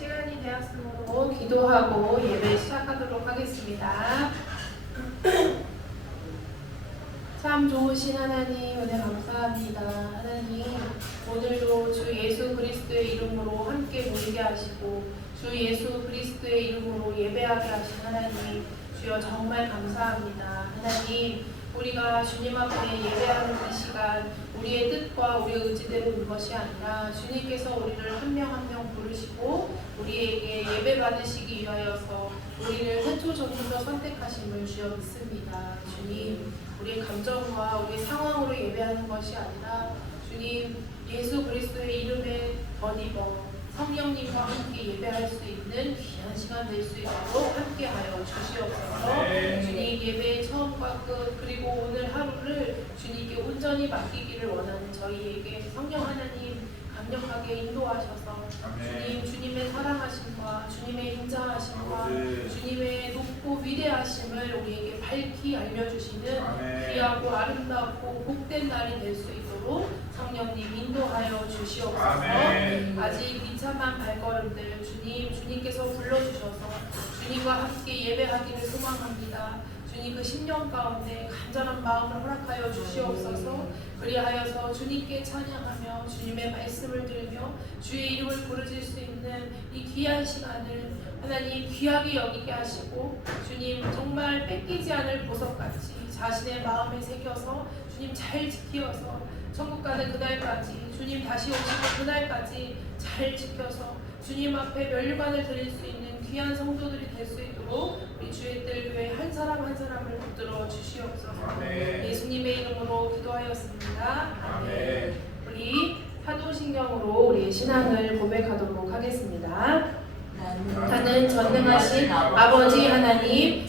시간이 되었으므로 기도하고 예배 시작하도록 하겠습니다. 참 좋으신 하나님 은혜 감사합니다. 하나님 오늘도 주 예수 그리스도의 이름으로 함께 모이게 하시고 주 예수 그리스도의 이름으로 예배하게 하신 하나님 주여 정말 감사합니다. 하나님 우리가 주님 앞에 예배하는 이 시간 우리의 뜻과 우리의 의지대로 온 것이 아니라 주님께서 우리를 한 명 한 명 부르시고 우리에게 예배 받으시기 위하여서 우리를 태초전부터 선택하심을 주여 믿습니다. 주님 우리의 감정과 우리의 상황으로 예배하는 것이 아니라 주님 예수 그리스도의 이름에 덧입어 성령님과 함께 예배할 수 있는 귀한 시간 될 수 있도록 함께하여 주시옵소서. 주님 예배의 처음과 끝 그리고 오늘 하루를 주님께 온전히 맡기기를 원하는 저희에게 성령 하나님 강력하게 인도하셔서 주님 주님의 사랑하심과 주님의 인자하심과 주님의 높고 위대하심을 우리에게 밝히 알려주시는 귀하고 아름답고 복된 날이 될 수 있도록 성령님 인도하여 주시옵소서. 아직 비참한 발걸음들 주님께서 불러주셔서 주님과 함께 예배하기를 소망합니다. 주님 그 10년 가운데 간절한 마음을 허락하여 주시옵소서. 그리하여서 주님께 찬양하며 주님의 말씀을 들으며 주의 이름을 부르실 수 있는 이 귀한 시간을 하나님 귀하게 여기게 하시고 주님 정말 뺏기지 않을 보석같이 자신의 마음에 새겨서 주님 잘 지키어서 천국 가는 그날까지 주님 다시 오시는 그날까지 잘 지켜서 주님 앞에 면류관을 드릴 수 있는 귀한 성도들이 될 수 있도록 우리 주의 뜰 교회 한 사람 한 사람을 붙들어 주시옵소서. 예수님의 이름으로 기도하였습니다. 아멘. 우리 사도신경으로 우리의 신앙을 고백하도록 하겠습니다. 나는 전능하신 아버지 하나님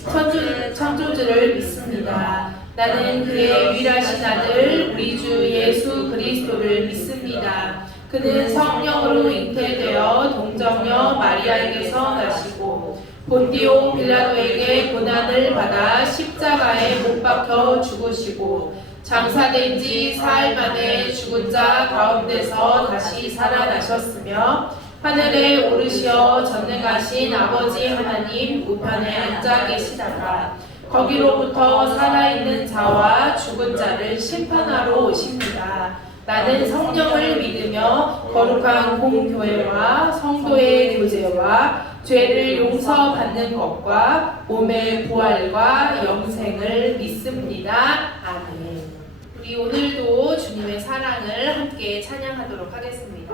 창조주를 믿습니다. 나는 그의 유일하신 아들 우리 주 예수 그리스도를 믿습니다. 그는 성령으로 잉태되어 동정녀 마리아에게서 나시고 본디오 빌라도에게 고난을 받아 십자가에 못 박혀 죽으시고 장사된 지 사흘 만에 죽은 자 가운데서 다시 살아나셨으며 하늘에 오르시어 전능하신 아버지 하나님 우편에 앉아 계시다가 거기로부터 살아있는 자와 죽은 자를 심판하러 오십니다. 나는 성령을 믿으며 거룩한 공교회와 성도의 교제와 죄를 용서받는 것과 몸의 부활과 영생을 믿습니다. 아멘. 우리 오늘도 주님의 사랑을 함께 찬양하도록 하겠습니다.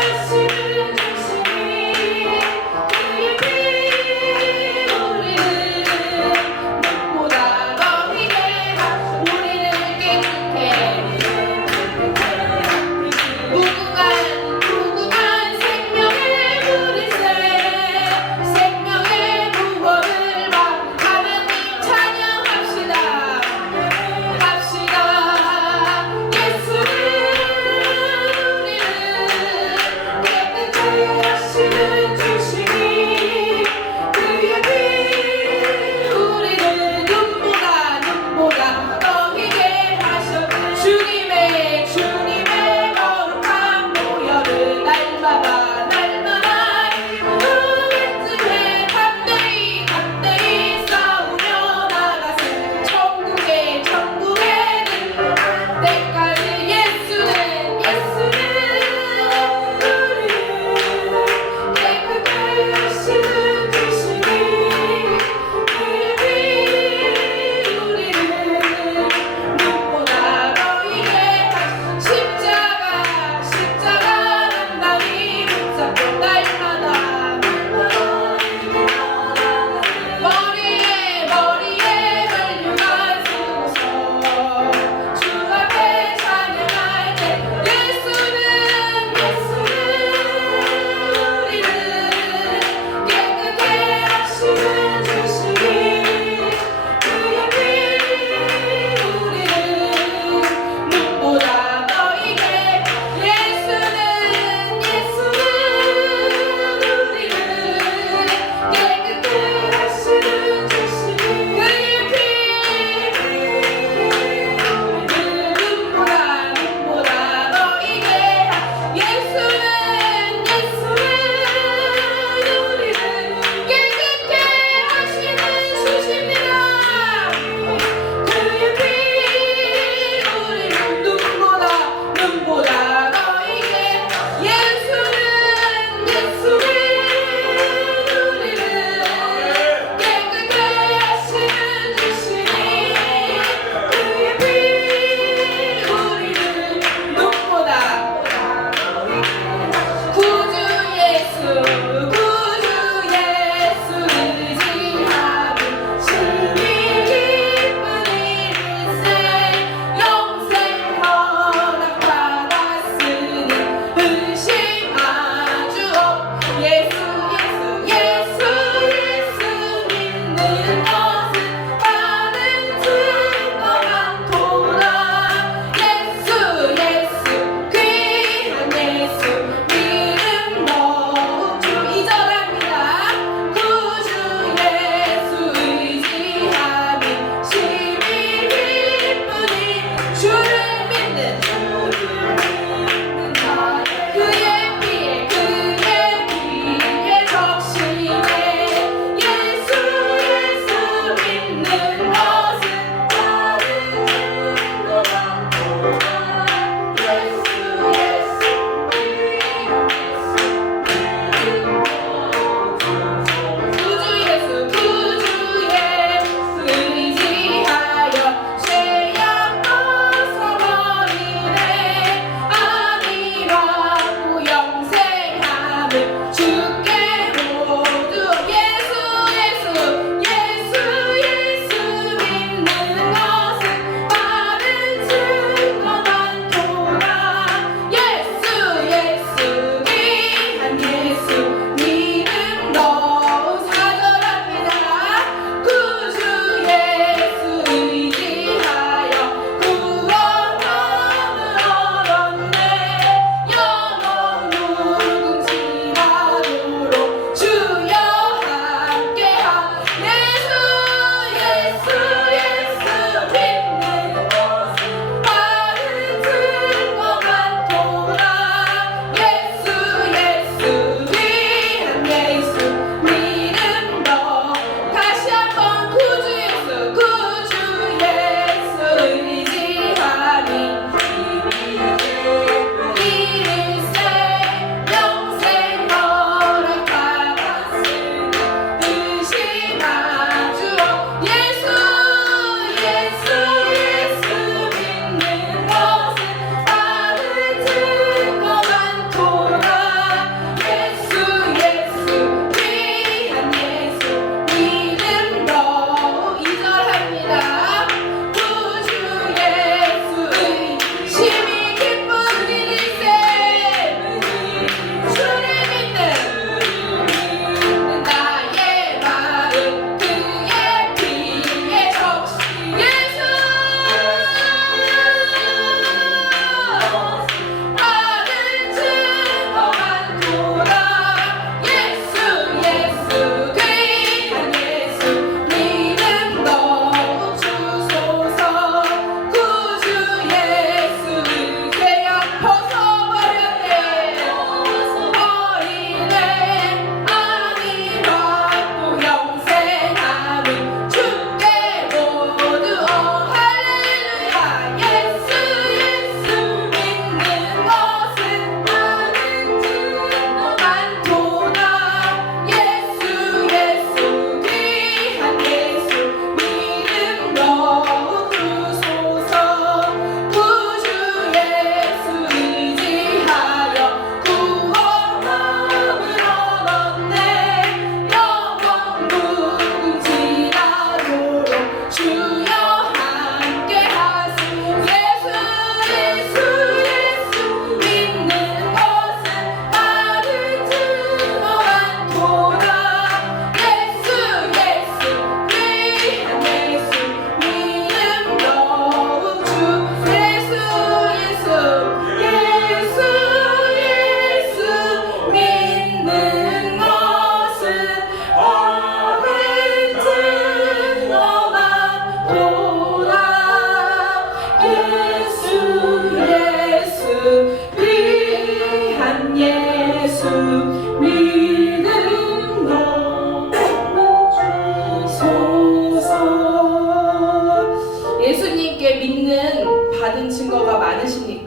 예수는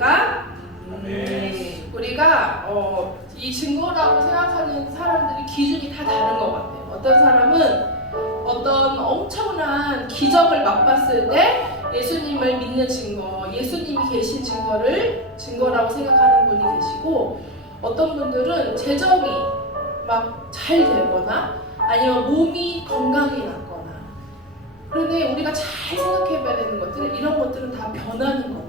믿습니까? 아멘. 우리가 이 증거라고 생각하는 사람들이 기준이 다 다른 것 같아요. 어떤 사람은 어떤 엄청난 기적을 맛봤을 때 예수님을 믿는 증거, 예수님이 계신 증거를 증거라고 생각하는 분이 계시고, 어떤 분들은 재정이 막 잘 되거나 아니면 몸이 건강히 낫거나. 그런데 우리가 잘 생각해봐야 되는 것들은 이런 것들은 다 변하는 겁니다.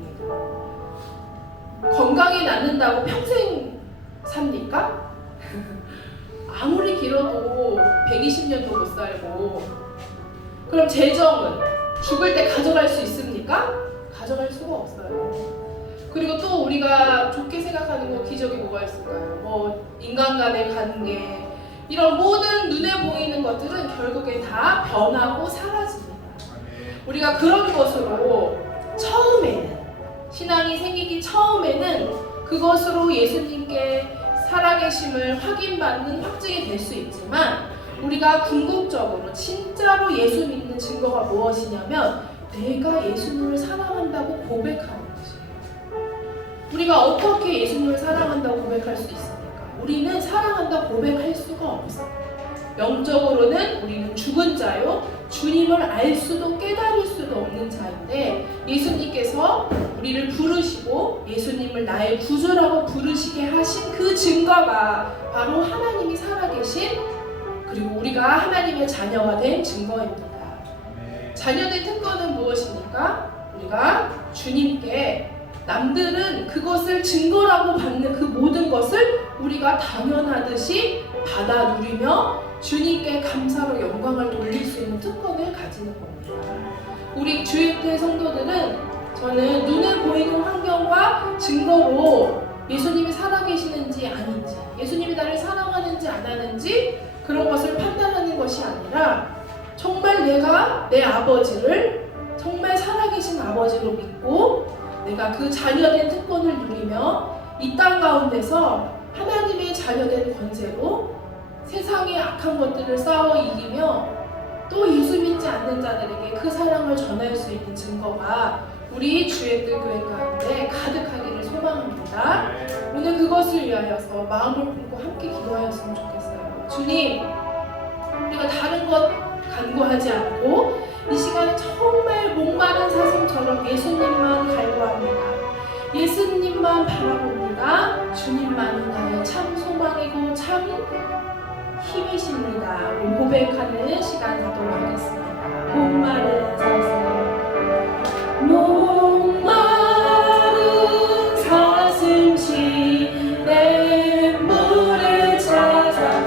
건강이 낫는다고 평생 삽니까? 아무리 길어도 120년도 못 살고. 그럼 재정은 죽을 때 가져갈 수 있습니까? 가져갈 수가 없어요. 그리고 또 우리가 좋게 생각하는 거 기적이 뭐가 있을까요? 뭐 인간 간의 관계, 이런 모든 눈에 보이는 것들은 결국에 다 변하고 사라집니다. 우리가 그런 것으로 처음에는, 신앙이 생기기 처음에는 그것으로 예수님께 살아계심을 확인받는 확증이 될 수 있지만, 우리가 궁극적으로 진짜로 예수 믿는 증거가 무엇이냐면 내가 예수님을 사랑한다고 고백하는 것이에요. 우리가 어떻게 예수님을 사랑한다고 고백할 수 있습니까? 우리는 사랑한다고 고백할 수가 없어요. 영적으로는 우리는 죽은 자요, 주님을 알 수도 깨달을 수도 없는 자인데, 예수님께서 우리를 부르시고 예수님을 나의 구주라고 부르시게 하신 그 증거가 바로 하나님이 살아계신, 그리고 우리가 하나님의 자녀가 된 증거입니다. 자녀된 특권은 무엇입니까? 우리가 주님께, 남들은 그것을 증거라고 받는 그 모든 것을 우리가 당연하듯이 받아 누리며 주님께 감사로 영광을 돌릴 수 있는 특권을 가지는 겁니다. 우리 주일대 성도들은, 저는 눈에 보이는 환경과 증거로 예수님이 살아계시는지 아닌지, 예수님이 나를 사랑하는지 안 하는지 그런 것을 판단하는 것이 아니라, 정말 내가 내 아버지를 정말 살아계신 아버지로 믿고 내가 그 자녀된 특권을 누리며 이 땅 가운데서 하나님의 자녀된 권세로 세상의 악한 것들을 싸워 이기며 또 예수 믿지 않는 자들에게 그 사랑을 전할 수 있는 증거가 우리 주의들 교회 가운데 가득하기를 소망합니다. 오늘 그것을 위하여서 마음을 품고 함께 기도하였으면 좋겠어요. 주님, 우리가 다른 것 간구하지 않고 이 시간에 정말 목마른 사슴처럼 예수님만 갈구합니다. 예수님만 바라봅니다. 주님만이 나의 참 소망이고 참 힘이십니다. 우리 고백하는 시간 갖도록 하겠습니다. 목마른 사슴, 목마른 사슴시 내 물을 찾아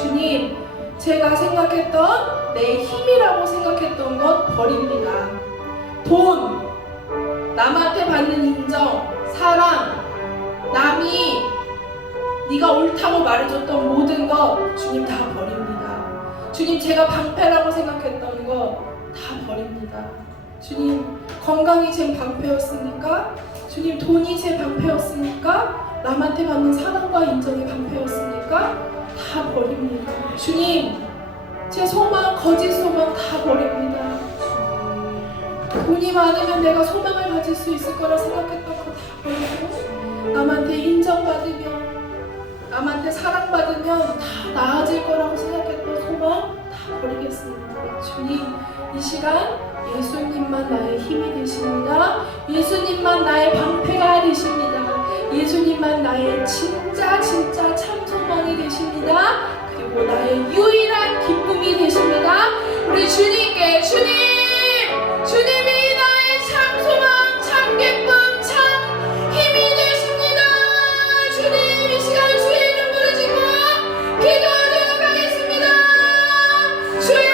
주님, 제가 생각했던 내 힘이라고 생각했던 것 버립니다. 돈, 남한테 받는 인정, 사랑, 남이 네가 옳다고 말해줬던 모든 것 주님 다 버립니다. 주님, 제가 방패라고 생각했던 거 다 버립니다. 주님, 건강이 제 방패였습니까? 주님, 돈이 제 방패였습니까? 남한테 받는 사랑과 인정이 방패였습니까? 다 버립니다. 주님, 제 소망, 거짓 소망 다 버립니다. 돈이 많으면 내가 소망을 가질 수 있을 거라 생각했던 거 다 버리고, 남한테 인정받으면, 남한테 사랑받으면 다 나아질 거라고 생각했던 소망 다 버리겠습니다. 주님, 이 시간 예수님만 나의 힘이 되십니다. 예수님만 나의 방패가 되십니다. 예수님만 나의 진짜 참 소망이 되십니다. 그리고 나의 유일한 기쁨이 되십니다. 우리 주님께 주님이 나의 참 소망, 참 기쁨, 참 힘이 되십니다. 주님, 이 시간 주의 이름 부르시고 기도하도록 하겠습니다. 주여,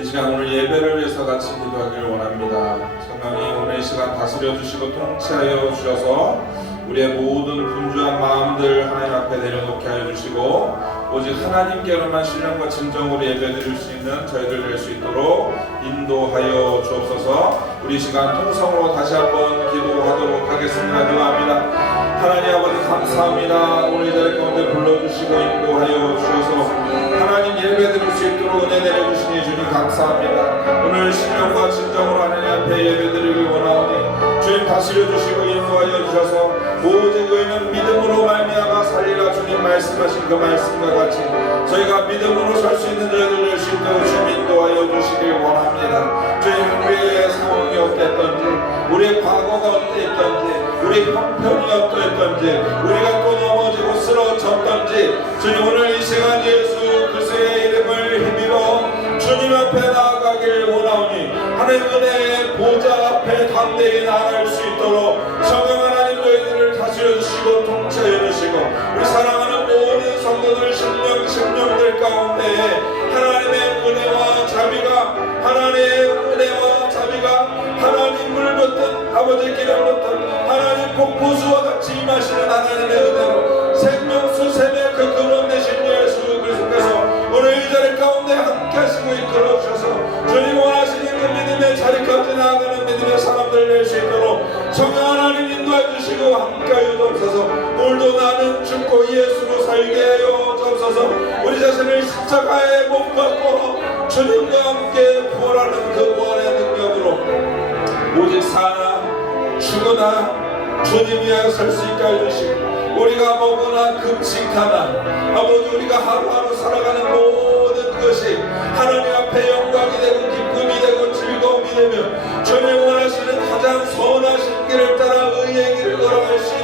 이 시간 오늘 예배를 위해서 같이 기도하기를 원합니다. 성령이 오늘 이 시간 다스려 주시고 통치하여 주셔서 우리의 모든 분주한 마음들 하나님 앞에 내려놓게 하여 주시고 오직 하나님께로만 신령과 진정으로 예배드릴 수 있는 저희들 될 수 있도록 인도하여 주옵소서. 우리 이 시간 통성으로 다시 한번 기도하도록 하겠습니다. 기도합니다. 하나님 아버지 감사합니다. 오늘 이 자리 가운데 불러주시고 인도하여 주셔서 하나님 예배드릴 수 있도록 은혜 내려주시니 주님 감사합니다. 오늘 신령과 진정으로 하나님 앞에 예배드리길 원하오니 주님 다스려 주시고 인도하여 주셔서 오직 의는 믿음으로 말미암아 살리라 주님 말씀하신 그 말씀과 같이 저희가 믿음으로 설 수 있는 저희들 될 수 있도록 주님 인도하여 주시길 원합니다. 주님, 우리의 상황이 어땠던지 우리의 과거가 어땠던지 우리 형편이 어떠했던지 우리가 또 넘어지고 쓰러졌던지 주님 오늘 이 시간 예수 그리스도의 이름을 힘입어 주님 앞에 나아가길 원하오니 하나님 은혜의 보좌 앞에 담대히 나아갈 수 있도록 성령 하나님 저희들을 다스려 주시고 통치하여 주시고 우리 사랑하는 모든 성도들 심령들 가운데 하나님의 은혜와 자비가 하나님의 은혜와 자비가 하나님 물붓듯 아버지 기름 붓듯 하나님 폭포수와 같이 임하시는 하나님의 은혜로 생명수 샘의 그 근원 되신 예수 그리스도께서 오늘 이 자리 가운데 함께 하시고 이끌어 주셔서 주님 원하시는 그 믿음의 자리까지 나아가는 믿음의 사람들 될 수 있도록 성령 하나님 인도해 주시고 함께 하여 주옵소서. 오늘도 나는 죽고 예수로 살게 하여 주옵소서. 우리 자신을 십자가에 못 박고 주님과 함께 부활하는 그 부활의 능력으로 오직 사나 죽으나 주님 위하여 설 수 있게 해주시고 우리가 먹으나 금식하나 아버지 우리가 하루하루 살아가는 모든 것이 하나님 앞에 영광이 되고 기쁨이 되고 즐거움이 되며 주님 원하시는 가장 선하신 길을 따라 의의 길을 걸어갈 수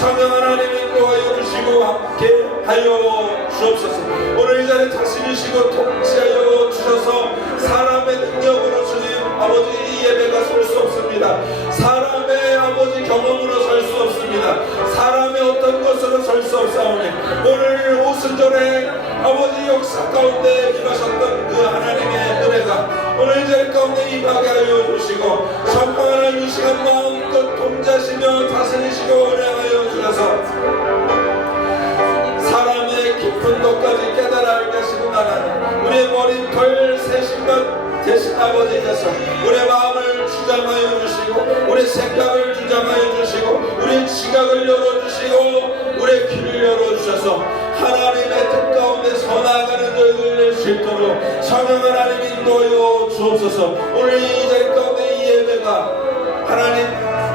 성령 하나님 인도하여 주시고 함께 하여 주옵소서. 오늘 이 자리에 다스리시고 통치하여 주셔서 사람의 능력으로 주님 아버지 이 예배가 설 수 없습니다. 사람의 아버지 경험으로 설 수 없습니다. 사람의 어떤 것으로 설 수 없사오니 오늘 오순절에 아버지 역사 가운데 임하셨던 그 하나님의 은혜가 오늘 이 자리 가운데 임하게 하여 주시고 성령 하나님 이 시간 마음껏 통치하시며 다스리시고 은혜하여 주셔서 사람의 깊은 것까지 깨달아 알게 하시고 나는 우리의 머리털 세신 것 대신 아버지께서 우리의 마음을 주장하여 주시고 우리의 생각을 주장하여 주시고 우리의 지각을 열어주시고 우리의 귀를 열어주셔서 하나님의 뜻 가운데 서나가는 저희들 낼 수 있도록 성령 하나님 인도하여 주옵소서. 오늘 이 자리 가운데 이 예배가 하나님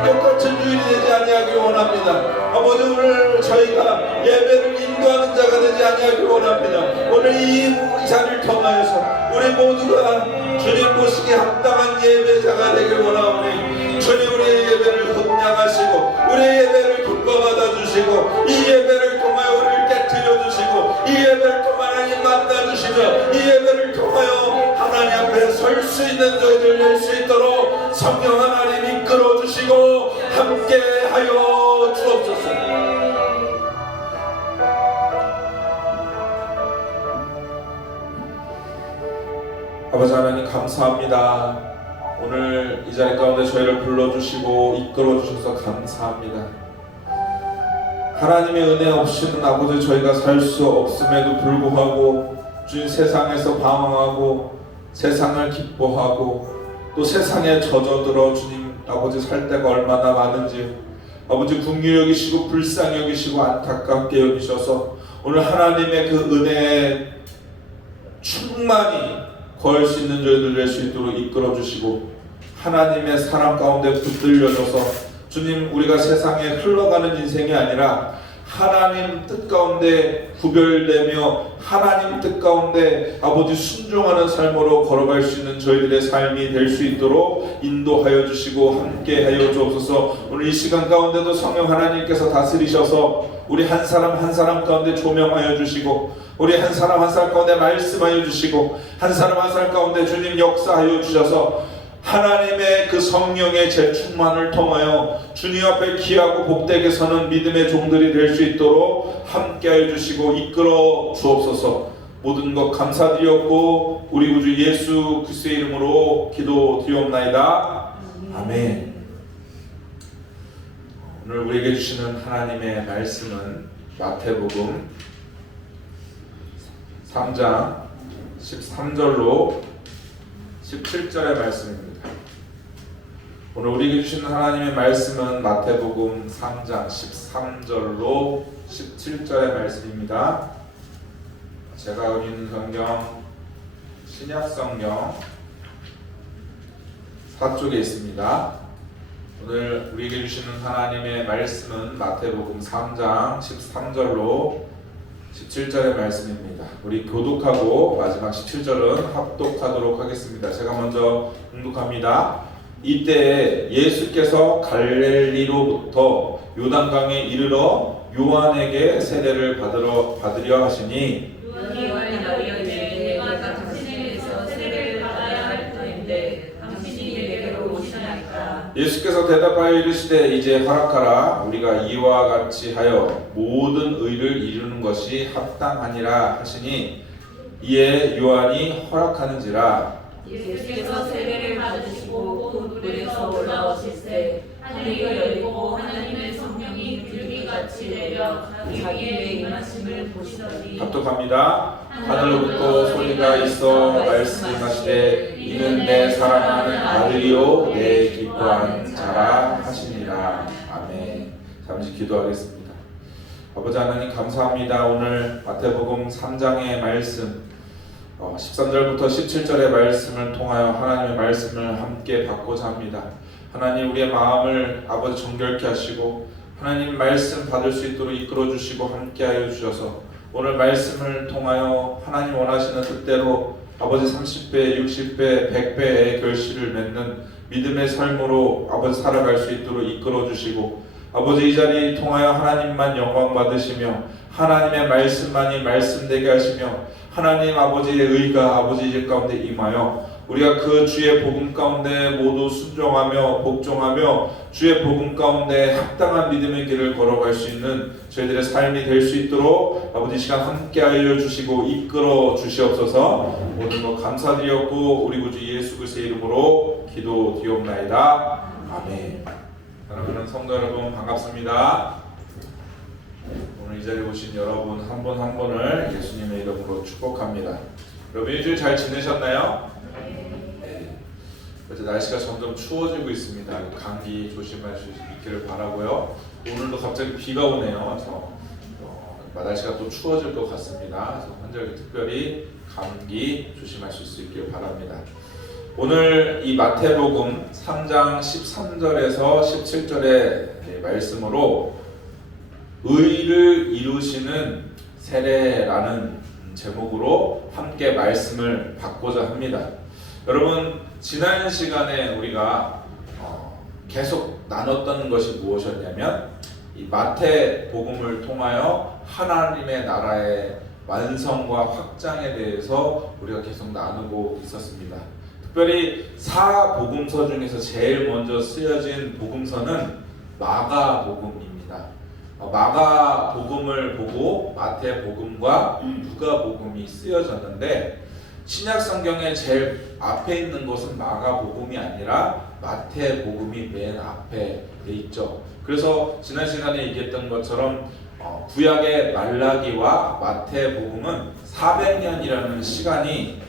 똑같은 주일이 되지 아니하길 원합니다. 아버지 오늘 저희가 예배를 인도하는 자가 되지 아니하길 원합니다. 오늘 이 자리를 통하여서 우리 모두가 주님 모시기 합당한 예배자가 되길 원하오니 주님 우리의 예배를 흠양하시고 우리의 예배를 기뻐받아 주시고 이 예배를 통하여 우리를 깨트려 주시고 이 예배를 통하여 하나님 만나 주시며 이 예배를 통하여 하나님 앞에 설 수 있는 저희들 낼 수 있도록 성령 하나님 이끌어 주시고 함께 하여 주옵소서. 아버지 하나님 감사합니다. 오늘 이 자리 가운데 저희를 불러주시고 이끌어주셔서 감사합니다. 하나님의 은혜 없이는 아버지 저희가 살 수 없음에도 불구하고 주님 세상에서 방황하고 세상을 기뻐하고 또 세상에 젖어들어 주님 아버지 살 때가 얼마나 많은지 아버지 긍휼히 여기시고 불쌍히 여기시고 안타깝게 여기셔서 오늘 하나님의 그 은혜에 충만히 거할 수 있는 저희들 될 수 있도록 이끌어 주시고 하나님의 사랑 가운데 붙들려져서 주님 우리가 세상에 흘러가는 인생이 아니라 하나님 뜻 가운데 구별되며 하나님 뜻 가운데 아버지 순종하는 삶으로 걸어갈 수 있는 저희들의 삶이 될 수 있도록 인도하여 주시고 함께 하여 주옵소서. 오늘 이 시간 가운데도 성령 하나님께서 다스리셔서 우리 한 사람 한 사람 가운데 조명하여 주시고 우리 한 사람 한 사람 가운데 말씀하여 주시고 한 사람 한 사람 가운데 주님 역사하여 주셔서 하나님의 그 성령의 재충만을 통하여 주님 앞에 귀하고 복되게 서는 믿음의 종들이 될 수 있도록 함께하여 주시고 이끌어 주옵소서. 모든 것 감사드렸고 우리 구주 예수 그리스도의 이름으로 기도드리옵나이다. 아멘. 오늘 우리에게 주시는 하나님의 말씀은 마태복음 3장 13절로 17절의 말씀입니다. 오늘 우리에게 주시는 하나님의 말씀은 마태복음 3장 13절로 17절의 말씀입니다. 제가 읽는 성경 신약성경 4쪽에 있습니다. 오늘 우리에게 주시는 하나님의 말씀은 마태복음 3장 13절로 17절의 말씀입니다. 우리 교독하고 마지막 17절은 합독하도록 하겠습니다. 제가 먼저 공독합니다. 이때 예수께서 갈릴리로부터 요단강에 이르러 요한에게 세례를 받으려 하시니 요한이 말하기를 내가 당신에게서 세례를 받아야 할 터인데 당신이 내게로 오시나이까. 예수께서 대답하여 이르시되 이제 허락하라. 우리가 이와 같이 하여 모든 의를 이루는 것이 합당하니라 하시니 이에 요한이 허락하는지라. 예수께서 세례를 받으시고 곧 물에서 올라오실새 하늘이 열리고 하나님의 성령이 들기같이 내려 자기 위에 임하심을 보시더니 합독합니다. 하늘로부터 소리가 있어 말씀하시되 이는 내 사랑하는 아들이요 내 기뻐하는 자라 하시니라. 아멘. 잠시 기도하겠습니다. 아버지 하나님 감사합니다. 오늘 마태복음 3장의 말씀 13절부터 17절의 말씀을 통하여 하나님의 말씀을 함께 받고자 합니다. 하나님 우리의 마음을 아버지 정결케 하시고 하나님 말씀 받을 수 있도록 이끌어 주시고 함께하여 주셔서 오늘 말씀을 통하여 하나님 원하시는 뜻대로 아버지 30배, 60배, 100배의 결실을 맺는 믿음의 삶으로 아버지 살아갈 수 있도록 이끌어 주시고 아버지, 이 자리를 통하여 하나님만 영광 받으시며 하나님의 말씀만이 말씀되게 하시며 하나님 아버지의 의가 아버지 집 가운데 임하여 우리가 그 주의 복음 가운데 모두 순종하며 복종하며 주의 복음 가운데 합당한 믿음의 길을 걸어갈 수 있는 저희들의 삶이 될 수 있도록 아버지 시간 함께 알려주시고 이끌어 주시옵소서. 모든 것 감사드렸고 우리 구주 예수 그리스도의 이름으로 기도드리옵나이다. 아멘. 사랑하는 성도 여러분, 반갑습니다. 오늘 이 자리에 오신 여러분 한 분 한 분을 예수님의 이름으로 축복합니다. 여러분 일주일 잘 지내셨나요? 네. 어제 날씨가 점점 추워지고 있습니다. 감기 조심할 수 있기를 바라고요. 오늘도 갑자기 비가 오네요. 그래서 날씨가 또 추워질 것 같습니다. 그래서 환절기 특별히 감기 조심하실 수 있기를 바랍니다. 오늘 이 마태복음 3장 13절에서 17절의 말씀으로 의를 이루시는 세례라는 제목으로 함께 말씀을 받고자 합니다. 여러분, 지난 시간에 우리가 계속 나눴던 것이 무엇이었냐면 이 마태복음을 통하여 하나님의 나라의 완성과 확장에 대해서 우리가 계속 나누고 있었습니다. 특별히 사복음서 중에서 제일 먼저 쓰여진 복음서는 마가복음입니다. 마가복음을 보고 마태복음과 누가복음이 쓰여졌는데 신약 성경에 제일 앞에 있는 것은 마가복음이 아니라 마태복음이 맨 앞에 돼 있죠. 그래서 지난 시간에 얘기했던 것처럼 구약의 말라기와 마태복음은 400년이라는 시간이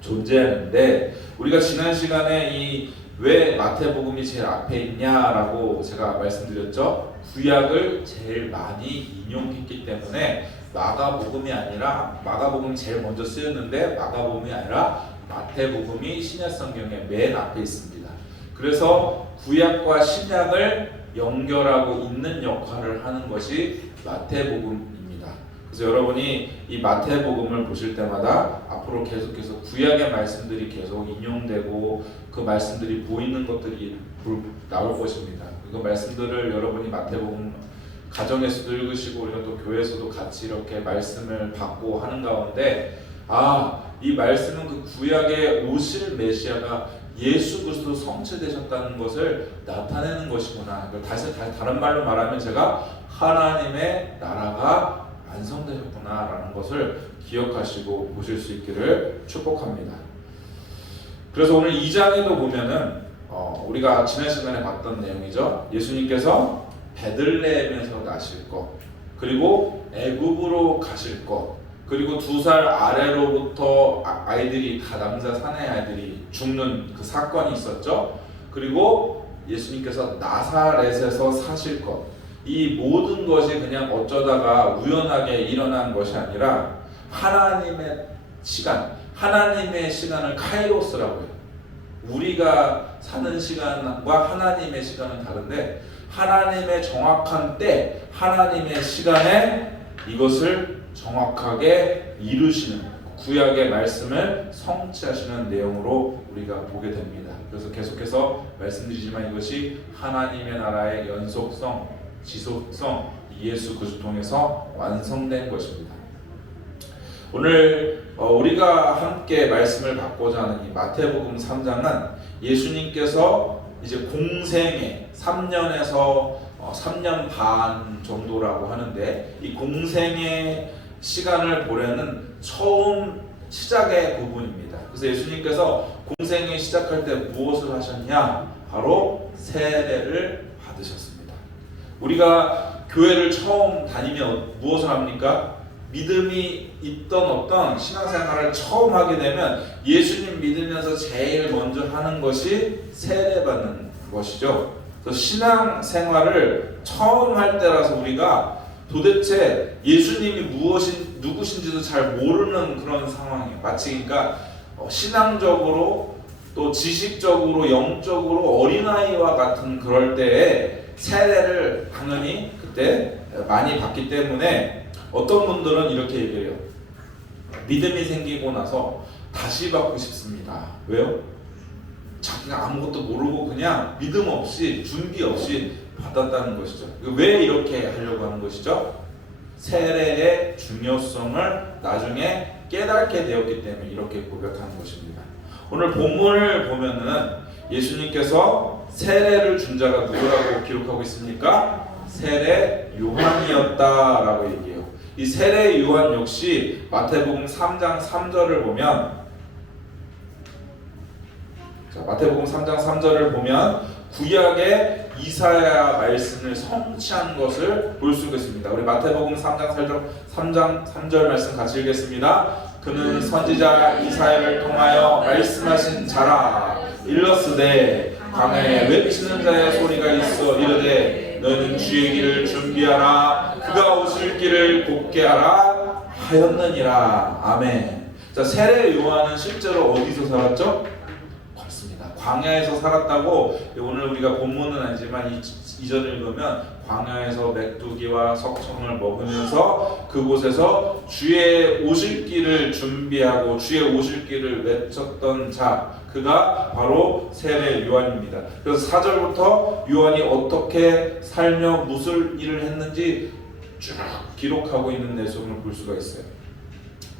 존재하는데 우리가 지난 시간에 왜 마태복음이 제일 앞에 있냐라고 제가 말씀드렸죠. 구약을 제일 많이 인용했기 때문에 마가복음이 아니라 마가복음이 제일 먼저 쓰였는데 마가복음이 아니라 마태복음이 신약 성경의 맨 앞에 있습니다. 그래서 구약과 신약을 연결하고 있는 역할을 하는 것이 마태복음입니다. 그래서 여러분이 이 마태복음을 보실 때마다 앞으로 계속해서 구약의 말씀들이 계속 인용되고 그 말씀들이 보이는 것들이 나올 것입니다. 그 말씀들을 여러분이 마태복음 가정에서도 읽으시고 우리가 또 교회에서도 같이 이렇게 말씀을 받고 하는 가운데 이 말씀은 그 구약에 오실 메시아가 예수 그리스도 성취되셨다는 것을 나타내는 것이구나. 다른 말로 말하면 제가 하나님의 나라가 완성되셨구나라는 것을 기억하시고 보실 수 있기를 축복합니다. 그래서 오늘 2장에도 보면은 우리가 지난 시간에 봤던 내용이죠. 예수님께서 베들레헴에서 나실 것, 그리고 애굽으로 가실 것, 그리고 2살 아래로부터 아이들이 다 남자 사내 아이들이 죽는 그 사건이 있었죠. 그리고 예수님께서 나사렛에서 사실 것, 이 모든 것이 그냥 어쩌다가 우연하게 일어난 것이 아니라 하나님의 시간을 카이로스라고 해요. 우리가 사는 시간과 하나님의 시간은 다른데 하나님의 정확한 때, 하나님의 시간에 이것을 정확하게 이루시는 구약의 말씀을 성취하시는 내용으로 우리가 보게 됩니다. 그래서 계속해서 말씀드리지만 이것이 하나님의 나라의 연속성, 지속성, 예수 그리스도 통해서 완성된 것입니다. 오늘 우리가 함께 말씀을 받고자 하는 이 마태복음 3장은 예수님께서 이제 공생애 3년에서 3년 반 정도라고 하는데 이 공생의 시간을 보려는 처음 시작의 부분입니다. 그래서 예수님께서 공생애 시작할 때 무엇을 하셨냐? 바로 세례를 받으셨습니다. 우리가 교회를 처음 다니면 무엇을 합니까? 믿음이 있던 어떤 신앙생활을 처음 하게 되면 예수님 믿으면서 제일 먼저 하는 것이 세례받는 것이죠. 그래서 신앙생활을 처음 할 때라서 우리가 도대체 예수님이 누구신지도 잘 모르는 그런 상황이에요. 마치 그러니까 신앙적으로 또 지식적으로 영적으로 어린아이와 같은 그럴 때에 세례를 당연히 그때 많이 받기 때문에 어떤 분들은 이렇게 얘기해요. 믿음이 생기고 나서 다시 받고 싶습니다. 왜요? 자기가 아무것도 모르고 그냥 믿음 없이 준비 없이 받았다는 것이죠. 왜 이렇게 하려고 하는 것이죠? 세례의 중요성을 나중에 깨닫게 되었기 때문에 이렇게 고백하는 것입니다. 오늘 본문을 보면은 예수님께서 세례를 준 자가 누구라고 기록하고 있습니까? 세례 요한이었다라고 얘기해요. 이 세례 요한 역시 마태복음 3장 3절을 보면, 자, 마태복음 3장 3절을 보면 구약의 이사야 말씀을 성취한 것을 볼 수가 있습니다. 우리 마태복음 3장 3절 말씀 같이 읽겠습니다. 그는 선지자 이사야를 통하여 말씀하신 자라. 일러스되 강에 외치는 자의 소리가 있어 이르되 너는 주의 길을 준비하라. 그가 오실 길을 곱게 하라 하였느니라. 아멘. 자, 세례 요한은 실제로 어디서 살았죠? 광야에서 살았다고. 오늘 우리가 본문은 아니지만 이전을 읽으면 광야에서 메뚜기와 석청을 먹으면서 그곳에서 주의 오실 길을 준비하고 주의 오실 길을 외쳤던 자, 그가 바로 세례 요한입니다. 그래서 4절부터 요한이 어떻게 살며 무슨 일을 했는지 쭉 기록하고 있는 내용을 볼 수가 있어요.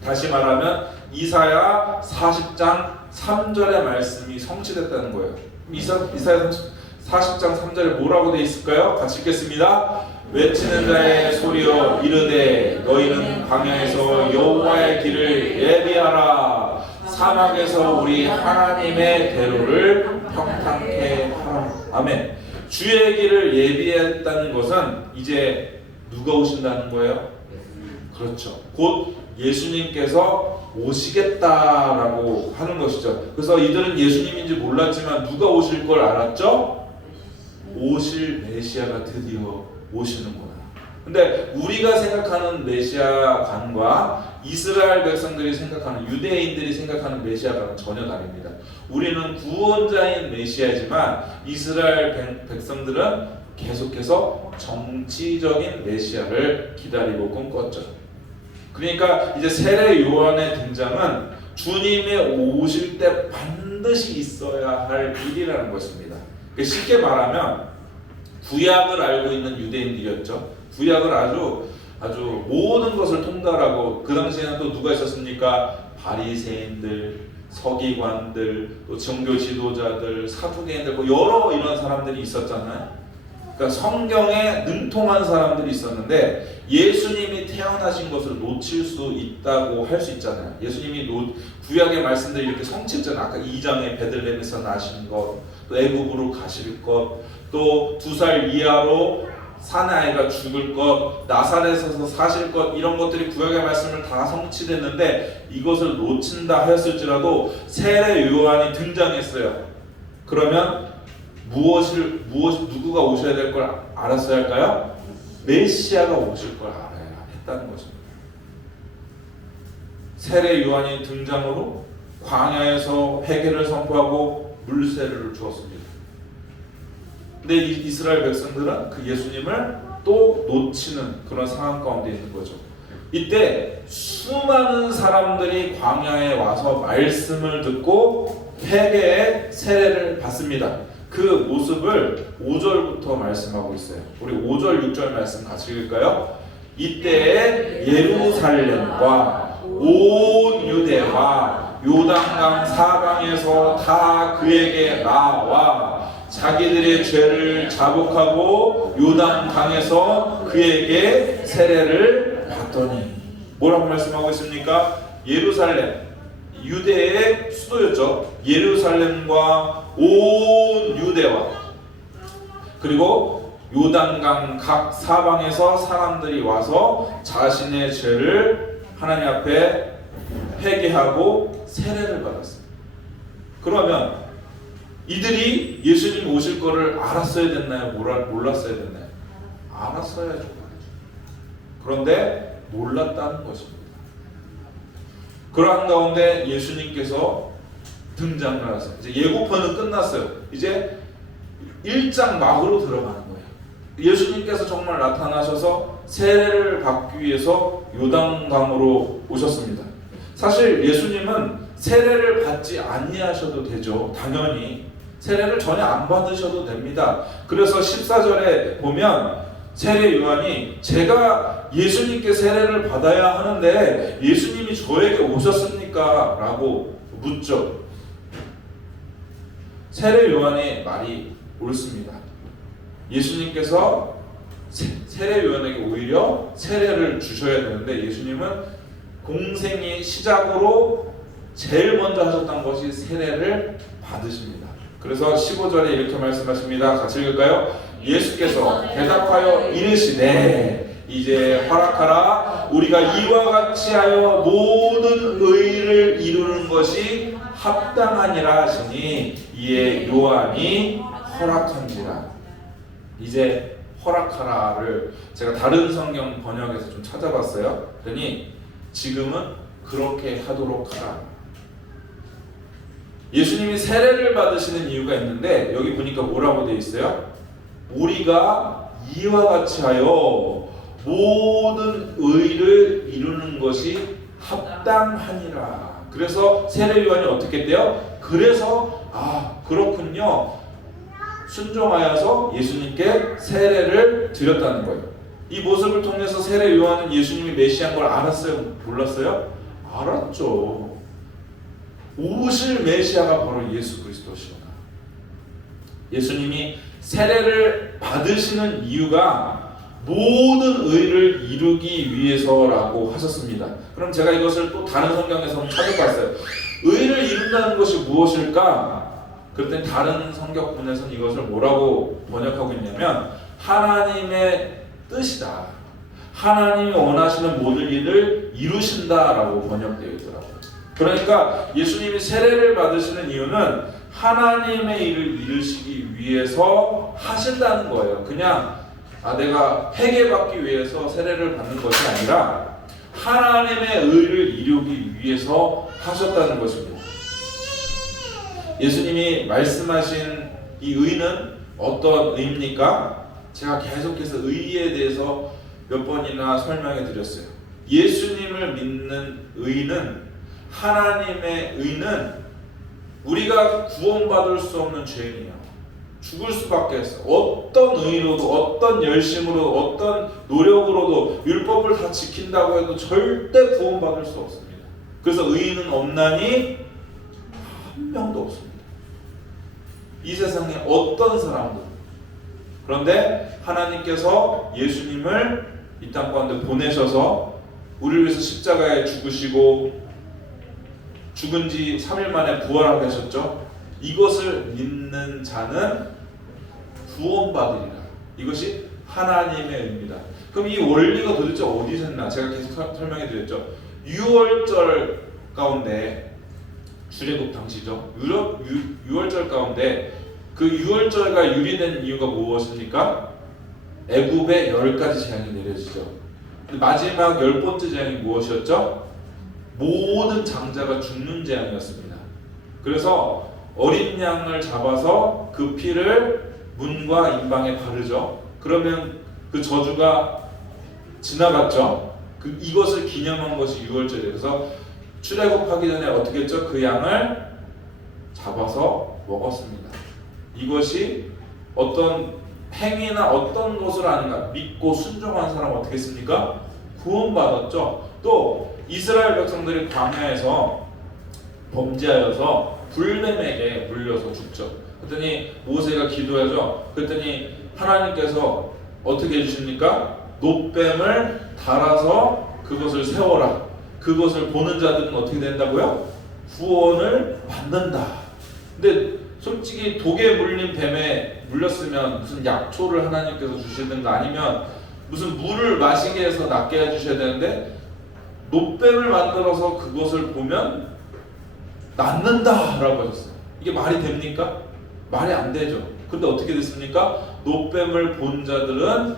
다시 말하면 이사야 40장 3절의 말씀이 성취됐다는 거예요. 이사야 40장 3절에 뭐라고 되어 있을까요? 같이 읽겠습니다. 외치는 자의 소리여 이르되 너희는 광야에서 여호와의 길을 예비하라. 사막에서 우리 하나님의 대로를 평탄케 하라. 아멘. 주의 길을 예비했다는 것은 이제 누가 오신다는 거예요? 그렇죠. 곧 예수님께서 오시겠다라고 하는 것이죠. 그래서 이들은 예수님인지 몰랐지만 누가 오실 걸 알았죠? 오실 메시아가 드디어 오시는구나. 근데 우리가 생각하는 메시아관과 이스라엘 백성들이 생각하는, 유대인들이 생각하는 메시아관은 전혀 다릅니다. 우리는 구원자인 메시아지만 이스라엘 백성들은 계속해서 정치적인 메시아를 기다리고 꿈꿨죠. 그러니까 이제 세례 요한의 등장은 주님의 오실 때 반드시 있어야 할 일이라는 것입니다. 쉽게 말하면 구약을 알고 있는 유대인들이었죠. 구약을 아주 모든 것을 통달하고, 그 당시에는 또 누가 있었습니까? 바리새인들, 서기관들, 또 종교 지도자들, 사두개인들, 여러 이런 사람들이 있었잖아요. 그러니까 성경에 능통한 사람들이 있었는데 예수님이 태어나신 것을 놓칠 수 있다고 할 수 있잖아요. 예수님이 구약의 말씀들이 이렇게 성취했잖아요. 아까 2장에 베들레헴에서 나신 것, 또 애굽으로 가실 것, 또 2살 이하로 사내아이가 죽을 것, 나사렛에서 사실 것, 이런 것들이 구약의 말씀을 다 성취됐는데 이것을 놓친다 하였을지라도 세례 요한이 등장했어요. 그러면 누구가 오셔야 될 걸 알았어야 할까요? 메시아가 오실 걸 알아야 했다는 것입니다. 세례 요한이 등장으로 광야에서 회개를 선포하고 물세례를 주었습니다. 근데 이스라엘 백성들은 그 예수님을 또 놓치는 그런 상황 가운데 있는 거죠. 이때 수많은 사람들이 광야에 와서 말씀을 듣고 회개의 세례를 받습니다. 그 모습을 5절부터 말씀하고 있어요. 우리 5절 6절 말씀 같이 읽을까요? 이때에 예루살렘과 온 유대와 요단강 사방에서 다 그에게 나와 자기들의 죄를 자복하고 요단강에서 그에게 세례를 받더니, 뭐라고 말씀하고 있습니까? 예루살렘, 유대의 수도였죠. 예루살렘과 온 유대와 그리고 요단강 각 사방에서 사람들이 와서 자신의 죄를 하나님 앞에 회개하고 세례를 받았습니다. 그러면 이들이 예수님 오실 거를 알았어야 됐나요? 몰랐어야 됐나요? 알았어야죠. 그런데 몰랐다는 것입니다. 그러한 가운데 예수님께서 등장을 하세요. 이제 예고편은 끝났어요. 이제 1장 막으로 들어가는 거예요. 예수님께서 정말 나타나셔서 세례를 받기 위해서 요단강으로 오셨습니다. 사실 예수님은 세례를 받지 아니하셔도 되죠. 당연히. 세례를 전혀 안 받으셔도 됩니다. 그래서 14절에 보면 세례 요한이 제가 예수님께 세례를 받아야 하는데 예수님이 저에게 오셨습니까? 라고 묻죠. 세례 요한의 말이 옳습니다. 예수님께서 세례 요한에게 오히려 세례를 주셔야 되는데 예수님은 공생의 시작으로 제일 먼저 하셨던 것이 세례를 받으십니다. 그래서 15절에 이렇게 말씀하십니다. 같이 읽을까요? 예수께서 대답하여 이르시되 이제 허락하라. 우리가 이와 같이 하여 모든 의를 이루는 것이 합당하니라 하시니 이에 요한이 허락한지라. 이제 허락하라를 제가 다른 성경 번역에서 좀 찾아봤어요. 그러니 지금은 그렇게 하도록 하라. 예수님이 세례를 받으시는 이유가 있는데 여기 보니까 뭐라고 되어 있어요? 우리가 이와 같이 하여 모든 의를 이루는 것이 합당하니라. 그래서 세례 요한이 어떻게 돼요? 그래서 그렇군요. 순종하여서 예수님께 세례를 드렸다는 거예요. 이 모습을 통해서 세례 요한은 예수님이 메시아인 걸 알았어요? 몰랐어요? 알았죠. 오실 메시아가 바로 예수 그리스도시구나. 예수님이 세례를 받으시는 이유가 모든 의를 이루기 위해서라고 하셨습니다. 그럼 제가 이것을 또 다른 성경에서 찾아봤어요. 의를 이룬다는 것이 무엇일까? 그랬더니 다른 성경분에서는 이것을 뭐라고 번역하고 있냐면 하나님의 뜻이다. 하나님이 원하시는 모든 일을 이루신다라고 번역되어 있더라고요. 그러니까 예수님이 세례를 받으시는 이유는 하나님의 일을 이루시기 위해서 하신다는 거예요. 그냥 내가 회개받기 위해서 세례를 받는 것이 아니라 하나님의 의를 이루기 위해서 하셨다는 것입니다. 예수님이 말씀하신 이 의는 어떤 의입니까? 제가 계속해서 의에 대해서 몇 번이나 설명해 드렸어요. 예수님을 믿는 의는, 하나님의 의는 우리가 구원받을 수 없는 죄인이에요. 죽을 수밖에 없어요. 어떤 의로도, 어떤 열심으로, 어떤 노력으로도 율법을 다 지킨다고 해도 절대 구원받을 수 없습니다. 그래서 의인은 없나니 한 명도 없습니다. 이 세상에 어떤 사람도. 그런데 하나님께서 예수님을 이 땅 가운데 보내셔서 우리를 위해서 십자가에 죽으시고 죽은 지 3일 만에 부활하게 하셨죠. 이것을 믿는 자는 구원받으리라. 이것이 하나님의 의입니다. 그럼 이 원리가 도대체 어디서 있나? 제가 계속 설명해 드렸죠. 6월절 가운데 출애굽 당시죠. 6월절 가운데 그 6월절가 유리된 이유가 무엇입니까? 애굽에 10가지 재앙이 내려지죠. 마지막 10번째 재앙이 무엇이었죠? 모든 장자가 죽는 재앙이었습니다. 그래서 어린 양을 잡아서 그 피를 문과 임방에 바르죠. 그러면 그 저주가 지나갔죠. 이것을 기념한 것이 6월절이에요. 그래서 출애굽하기 전에 어떻게 했죠? 그 양을 잡아서 먹었습니다. 이것이 어떤 행위나 어떤 것을 아는가 믿고 순종한 사람 어떻게 했습니까? 구원받았죠. 또 이스라엘 백성들이 광야에서 범죄하여서 불뱀에게 물려서 죽죠. 그랬더니 모세가 기도하죠. 그랬더니 하나님께서 어떻게 해주십니까? 놋뱀을 달아서 그것을 세워라. 그것을 보는 자들은 어떻게 된다고요? 구원을 받는다. 근데 솔직히 독에 물린 뱀에 물렸으면 무슨 약초를 하나님께서 주시든가 아니면 무슨 물을 마시게 해서 낫게 해주셔야 되는데 놋뱀을 만들어서 그것을 보면 낫는다라고 하셨어요. 이게 말이 됩니까? 말이 안 되죠. 근데 어떻게 됐습니까? 놋뱀을 본 자들은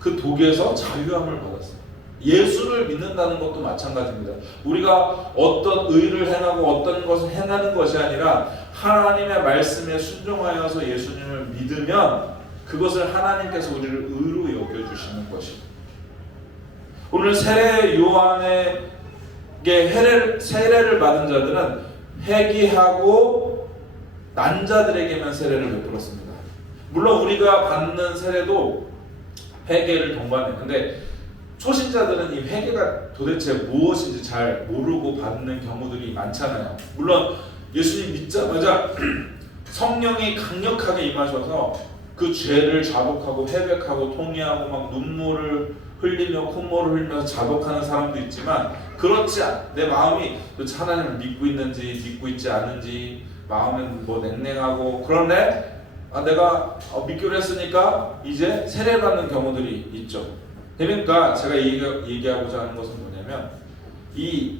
그 독에서 자유함을 받았어요. 예수를 믿는다는 것도 마찬가지입니다. 우리가 어떤 의를 행하고 어떤 것을 행하는 것이 아니라 하나님의 말씀에 순종하여서 예수님을 믿으면 그것을 하나님께서 우리를 의로 여겨주시는 것입니다. 오늘 세례 요한에게 세례를 받은 자들은 회개하고 난자들에게만 세례를 베풀었습니다. 물론 우리가 받는 세례도 회개를 동반해요. 근데 초신자들은 이 회개가 도대체 무엇인지 잘 모르고 받는 경우들이 많잖아요. 물론 예수님 믿자마자 성령이 강력하게 임하셔서 그 죄를 자복하고 회백하고 통회하고 막 눈물을 흘리며 콧물을 흘리면서 자복하는 사람도 있지만, 그렇지 내 마음이 하나님을 믿고 있는지 믿고 있지 않은지 마음은 뭐 냉랭하고, 그런데 내가 믿기로 했으니까 이제 세례받는 경우들이 있죠. 그러니까 제가 얘기하고자 하는 것은 뭐냐면, 이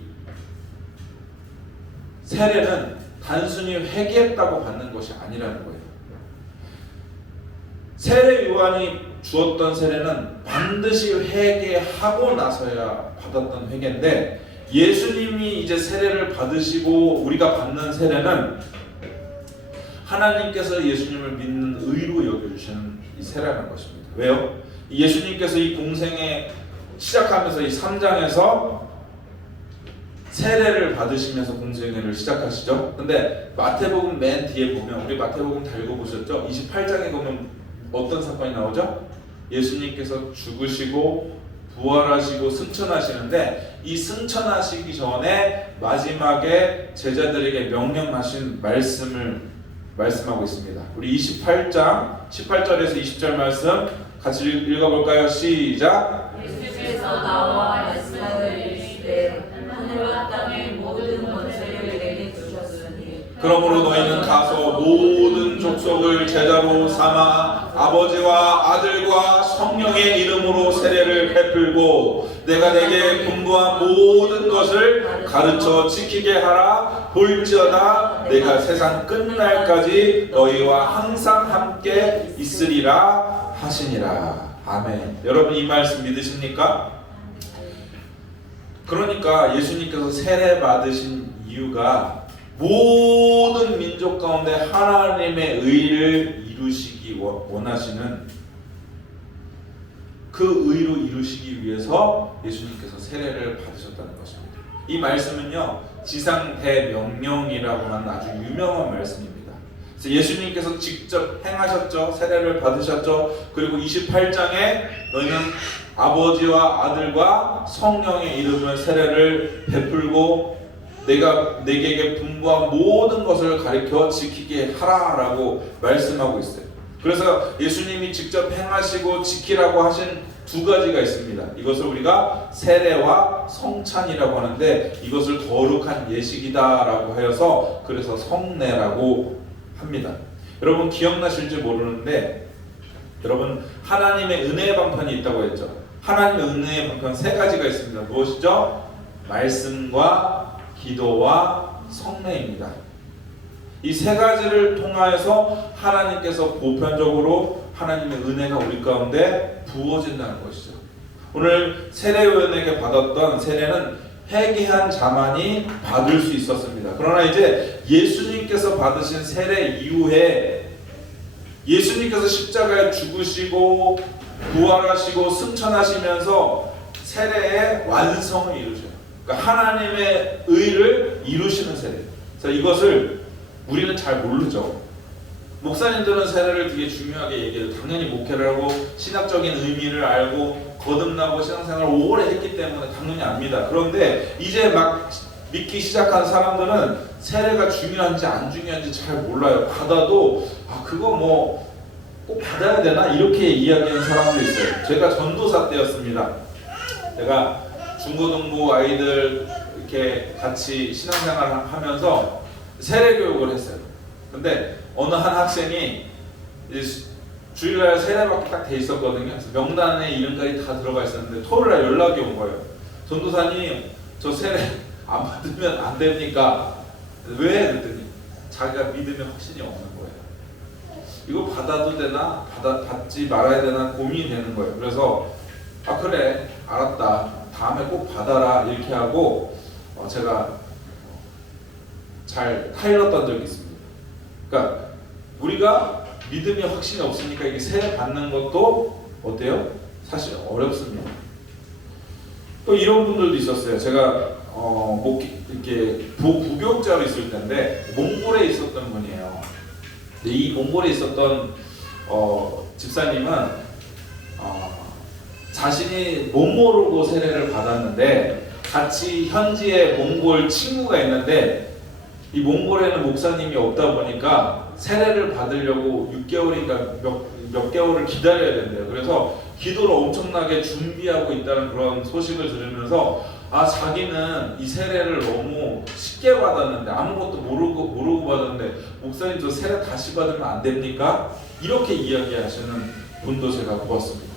세례는 단순히 회개했다고 받는 것이 아니라는 거예요. 세례 요한이 주었던 세례는 반드시 회개하고 나서야 받았던 회개인데, 예수님이 이제 세례를 받으시고 우리가 받는 세례는 하나님께서 예수님을 믿는 의로 여겨주시는 이 세례라는 것입니다. 왜요? 예수님께서 이 공생에 시작하면서 이 3장에서 세례를 받으시면서 공생애를 시작하시죠. 근데 마태복음 맨 뒤에 보면, 우리 마태복음 다 읽어보셨죠? 28장에 보면 어떤 사건이 나오죠? 예수님께서 죽으시고 부활하시고 승천하시는데, 이 승천하시기 전에 마지막에 제자들에게 명령하신 말씀을 말씀하고 있습니다. 우리 28장 18절에서 20절 말씀 같이 읽어볼까요? 시작. 예수께서 나와 말씀을 이르시되 하늘과 땅의 모든 권세를 내게 주셨으니 그러므로 너희는 가서 모든 족속을 제자로 삼아 아버지와 아들과 성령의 이름으로 세례를 베풀고 내가 내게 분부한 모든 것을 가르쳐 지키게 하라. 볼지어다 내가 세상 끝날까지 너희와 항상 함께 있으리라 하시니라. 아멘. 여러분 이 말씀 믿으십니까? 그러니까 예수님께서 세례 받으신 이유가 모든 민족 가운데 하나님의 의를 이루시기 원하시는, 그 의로 이루시기 위해서 예수님께서 세례를 받으셨다는 것입니다. 이 말씀은요, 지상 대명령이라고 하는 아주 유명한 말씀입니다. 그래서 예수님께서 직접 행하셨죠. 세례를 받으셨죠. 그리고 28장에 너희는 아버지와 아들과 성령의 이름을 세례를 베풀고 내가 내게 분부한 모든 것을 가르쳐 지키게 하라라고 말씀하고 있어요. 그래서 예수님이 직접 행하시고 지키라고 하신 두 가지가 있습니다. 이것을 우리가 세례와 성찬이라고 하는데, 이것을 거룩한 예식이다라고 하여서 그래서 성례라고 합니다. 여러분 기억나실지 모르는데, 여러분 하나님의 은혜의 방편이 있다고 했죠. 하나님의 은혜의 방편 세 가지가 있습니다. 무엇이죠? 말씀과 기도와 성례입니다. 이 세 가지를 통하여서 하나님께서 보편적으로 하나님의 은혜가 우리 가운데 부어진다는 것이죠. 오늘 세례요한에게 받았던 세례는 회개한 자만이 받을 수 있었습니다. 그러나 이제 예수님께서 받으신 세례 이후에 예수님께서 십자가에 죽으시고 부활하시고 승천하시면서 세례의 완성을 이루셔요. 그러니까 하나님의 의를 이루시는 세례. 그래서 이것을 우리는 잘 모르죠. 목사님들은 세례를 되게 중요하게 얘기해요. 당연히 목회를 하고 신학적인 의미를 알고 거듭나고 신앙생활을 오래 했기 때문에 당연히 압니다. 그런데 이제 막 믿기 시작한 사람들은 세례가 중요한지 안 중요한지 잘 몰라요. 받아도 그거 뭐 꼭 받아야 되나 이렇게 이야기하는 사람도 있어요. 제가 전도사 때였습니다. 제가 중고등부 아이들 이렇게 같이 신앙생활을 하면서 세례 교육을 했어요. 근데 어느 한 학생이 주일날 세례받기 딱 돼 있었거든요. 그래서 명단에 이름까지 다 들어가 있었는데 토요일날 연락이 온 거예요. 전도사님, 저 세례 안 받으면 안 됩니까? 왜? 그랬더니 자기가 믿음에 확신이 없는 거예요. 이거 받아도 되나 받지 말아야 되나 고민이 되는 거예요. 그래서 그래 알았다, 다음에 꼭 받아라 이렇게 하고 제가 잘 타일렀던 적이 있습니다. 그러니까 우리가 믿음이 확신이 없으니까 이게 세례 받는 것도 어때요? 사실 어렵습니다. 또 이런 분들도 있었어요. 제가 이렇게 부교육자로 있을 때인데 몽골에 있었던 분이에요. 이 몽골에 있었던 집사님은 자신이 못 모르고 세례를 받았는데 같이 현지에 몽골 친구가 있는데 이 몽골에는 목사님이 없다 보니까 세례를 받으려고 6개월인가 몇 개월을 기다려야 된대요. 그래서 기도를 엄청나게 준비하고 있다는 그런 소식을 들으면서 자기는 이 세례를 너무 쉽게 받았는데 아무것도 모르고 받았는데 목사님 저 세례 다시 받으면 안 됩니까? 이렇게 이야기하시는 분도 제가 보았습니다.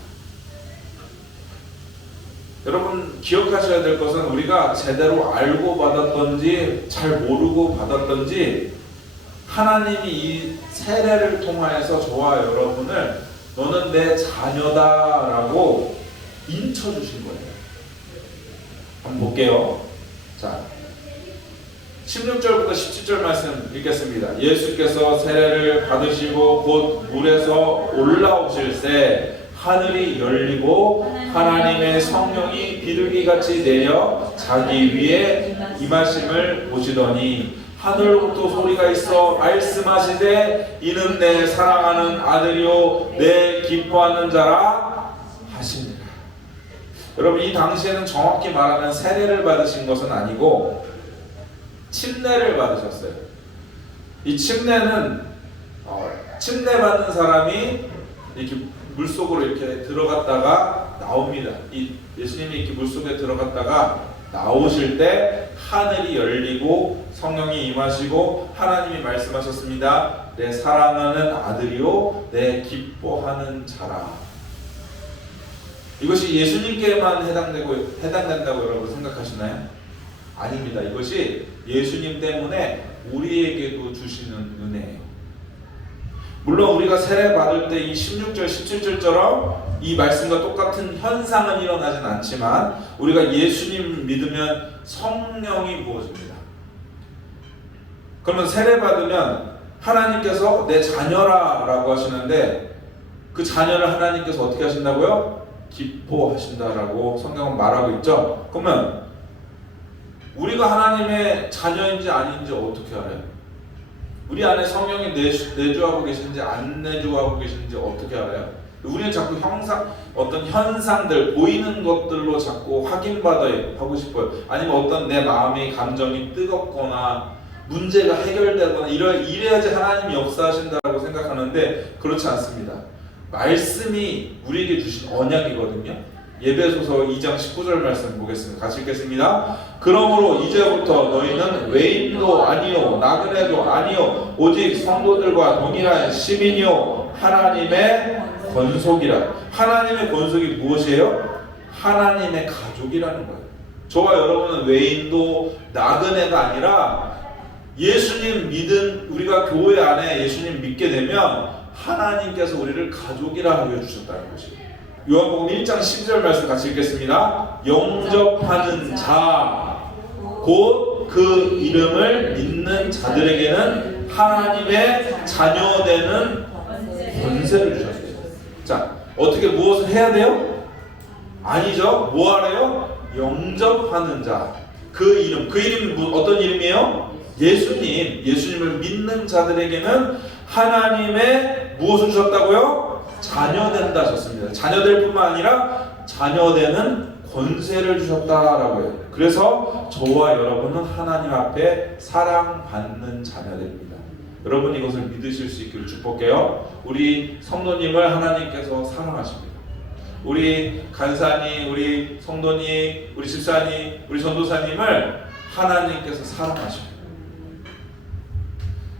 여러분 기억하셔야 될 것은 우리가 제대로 알고 받았던지 잘 모르고 받았던지 하나님이 이 세례를 통하여서 저와 여러분을 너는 내 자녀다라고 인쳐주신 거예요. 한번 볼게요. 자, 16절부터 17절 말씀 읽겠습니다. 예수께서 세례를 받으시고 곧 물에서 올라오실새 하늘이 열리고 하나님의 성령이 비둘기같이 내려 자기 위에 임하심을 보시더니 하늘로부터 소리가 있어 말씀하시되 이는 내 사랑하는 아들이요 내 기뻐하는 자라 하시니라. 여러분 이 당시에는 정확히 말하면 세례를 받으신 것은 아니고 침례를 받으셨어요. 이 침례는 침례 받는 사람이 이렇게 물속으로 이렇게 들어갔다가 나옵니다. 이 예수님이 이렇게 물속에 들어갔다가 나오실 때 하늘이 열리고 성령이 임하시고 하나님이 말씀하셨습니다. 내 사랑하는 아들이요 내 기뻐하는 자라. 이것이 예수님께만 해당된다고 여러분 생각하시나요? 아닙니다. 이것이 예수님 때문에 우리에게도 주시는 은혜예요. 물론 우리가 세례 받을 때 이 16절, 17절처럼 이 말씀과 똑같은 현상은 일어나진 않지만 우리가 예수님 믿으면 성령이 부어집니다. 그러면 세례 받으면 하나님께서 내 자녀라 라고 하시는데 그 자녀를 하나님께서 어떻게 하신다고요? 기뻐하신다라고 성경은 말하고 있죠. 그러면 우리가 하나님의 자녀인지 아닌지 어떻게 알아요? 우리 안에 성령이 내주하고 계신지 안 내주하고 계신지 어떻게 알아요? 우리는 자꾸 어떤 현상들, 보이는 것들로 자꾸 확인받아야 하고 싶어요. 아니면 어떤 내 마음의 감정이 뜨겁거나 문제가 해결되거나 이래야지 하나님이 역사하신다고 생각하는데 그렇지 않습니다. 말씀이 우리에게 주신 언약이거든요. 예배소서 2장 19절 말씀 보겠습니다. 같이 읽겠습니다. 그러므로 이제부터 너희는 외인도 아니요 나그네도 아니요 오직 성도들과 동일한 시민이요 하나님의 권속이라. 하나님의 권속이 무엇이에요? 하나님의 가족이라는 거예요. 저와 여러분은 외인도 나그네가 아니라 예수님 믿은 우리가 교회 안에 예수님 믿게 되면 하나님께서 우리를 가족이라 하여 주셨다는 것이에요. 요한복음 1장 12절 말씀 같이 읽겠습니다. 영접하는 자 곧 그 이름을 믿는 자들에게는 하나님의 자녀되는 권세를 주셨어요. 자, 어떻게 무엇을 해야 돼요? 아니죠. 뭐 하래요? 영접하는 자. 그 이름 어떤 이름이에요? 예수님을 믿는 자들에게는 하나님의 무엇을 주셨다고요? 자녀된다 하셨습니다. 자녀될 뿐만 아니라 자녀되는 권세를 주셨다라고 해요. 그래서 저와 여러분은 하나님 앞에 사랑받는 자녀들입니다. 여러분 이것을 믿으실 수 있기를 축복해요. 우리 성도님을 하나님께서 사랑하십니다. 우리 간사님, 우리 성도님, 우리 집사님, 우리 전도사님을 하나님께서 사랑하십니다.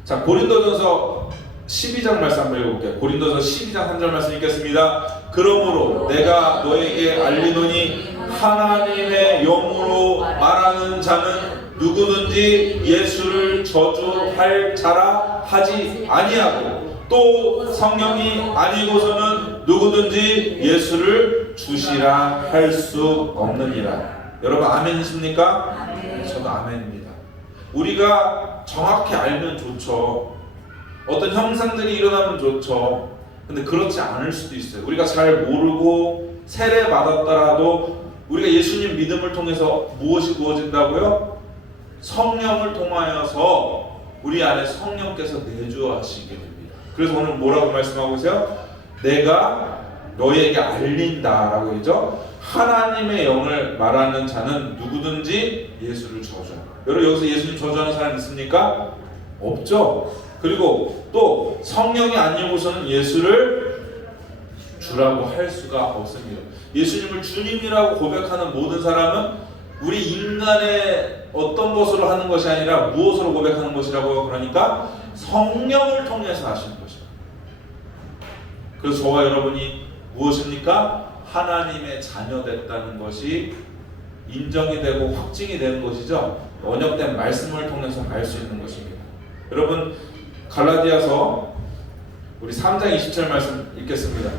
자, 고린도전서 12장 말씀 한번 읽어볼게요. 고린도서 12장 3절 말씀 읽겠습니다. 그러므로 내가 너에게 알리노니 하나님의 영으로 말하는 자는 누구든지 예수를 저주할 자라 하지 아니하고 또 성령이 아니고서는 누구든지 예수를 주시라 할 수 없느니라. 여러분 아멘이십니까? 아멘. 저도 아멘입니다. 우리가 정확히 알면 좋죠. 어떤 형상들이 일어나면 좋죠. 근데 그렇지 않을 수도 있어요. 우리가 잘 모르고 세례 받았더라도 우리가 예수님 믿음을 통해서 무엇이 부어진다고요? 성령을 통하여서 우리 안에 성령께서 내주하시게 됩니다. 그래서 오늘 뭐라고 말씀하고 계세요? 내가 너희에게 알린다라고 했죠. 하나님의 영을 말하는 자는 누구든지 예수를 저주하라. 여러분 여기서 예수님 저주하는 사람 있습니까? 없죠. 그리고 또 성령이 아니고서는 예수를 주라고 할 수가 없습니다. 예수님을 주님이라고 고백하는 모든 사람은 우리 인간의 어떤 것으로 하는 것이 아니라 무엇으로 고백하는 것이라고요? 그러니까 성령을 통해서 하시는 것이다. 그래서 저와 여러분이 무엇입니까? 하나님의 자녀됐다는 것이 인정이 되고 확증이 되는 것이죠. 언약된 말씀을 통해서 알 수 있는 것입니다. 여러분 갈라디아서 우리 3장 27절 말씀 읽겠습니다.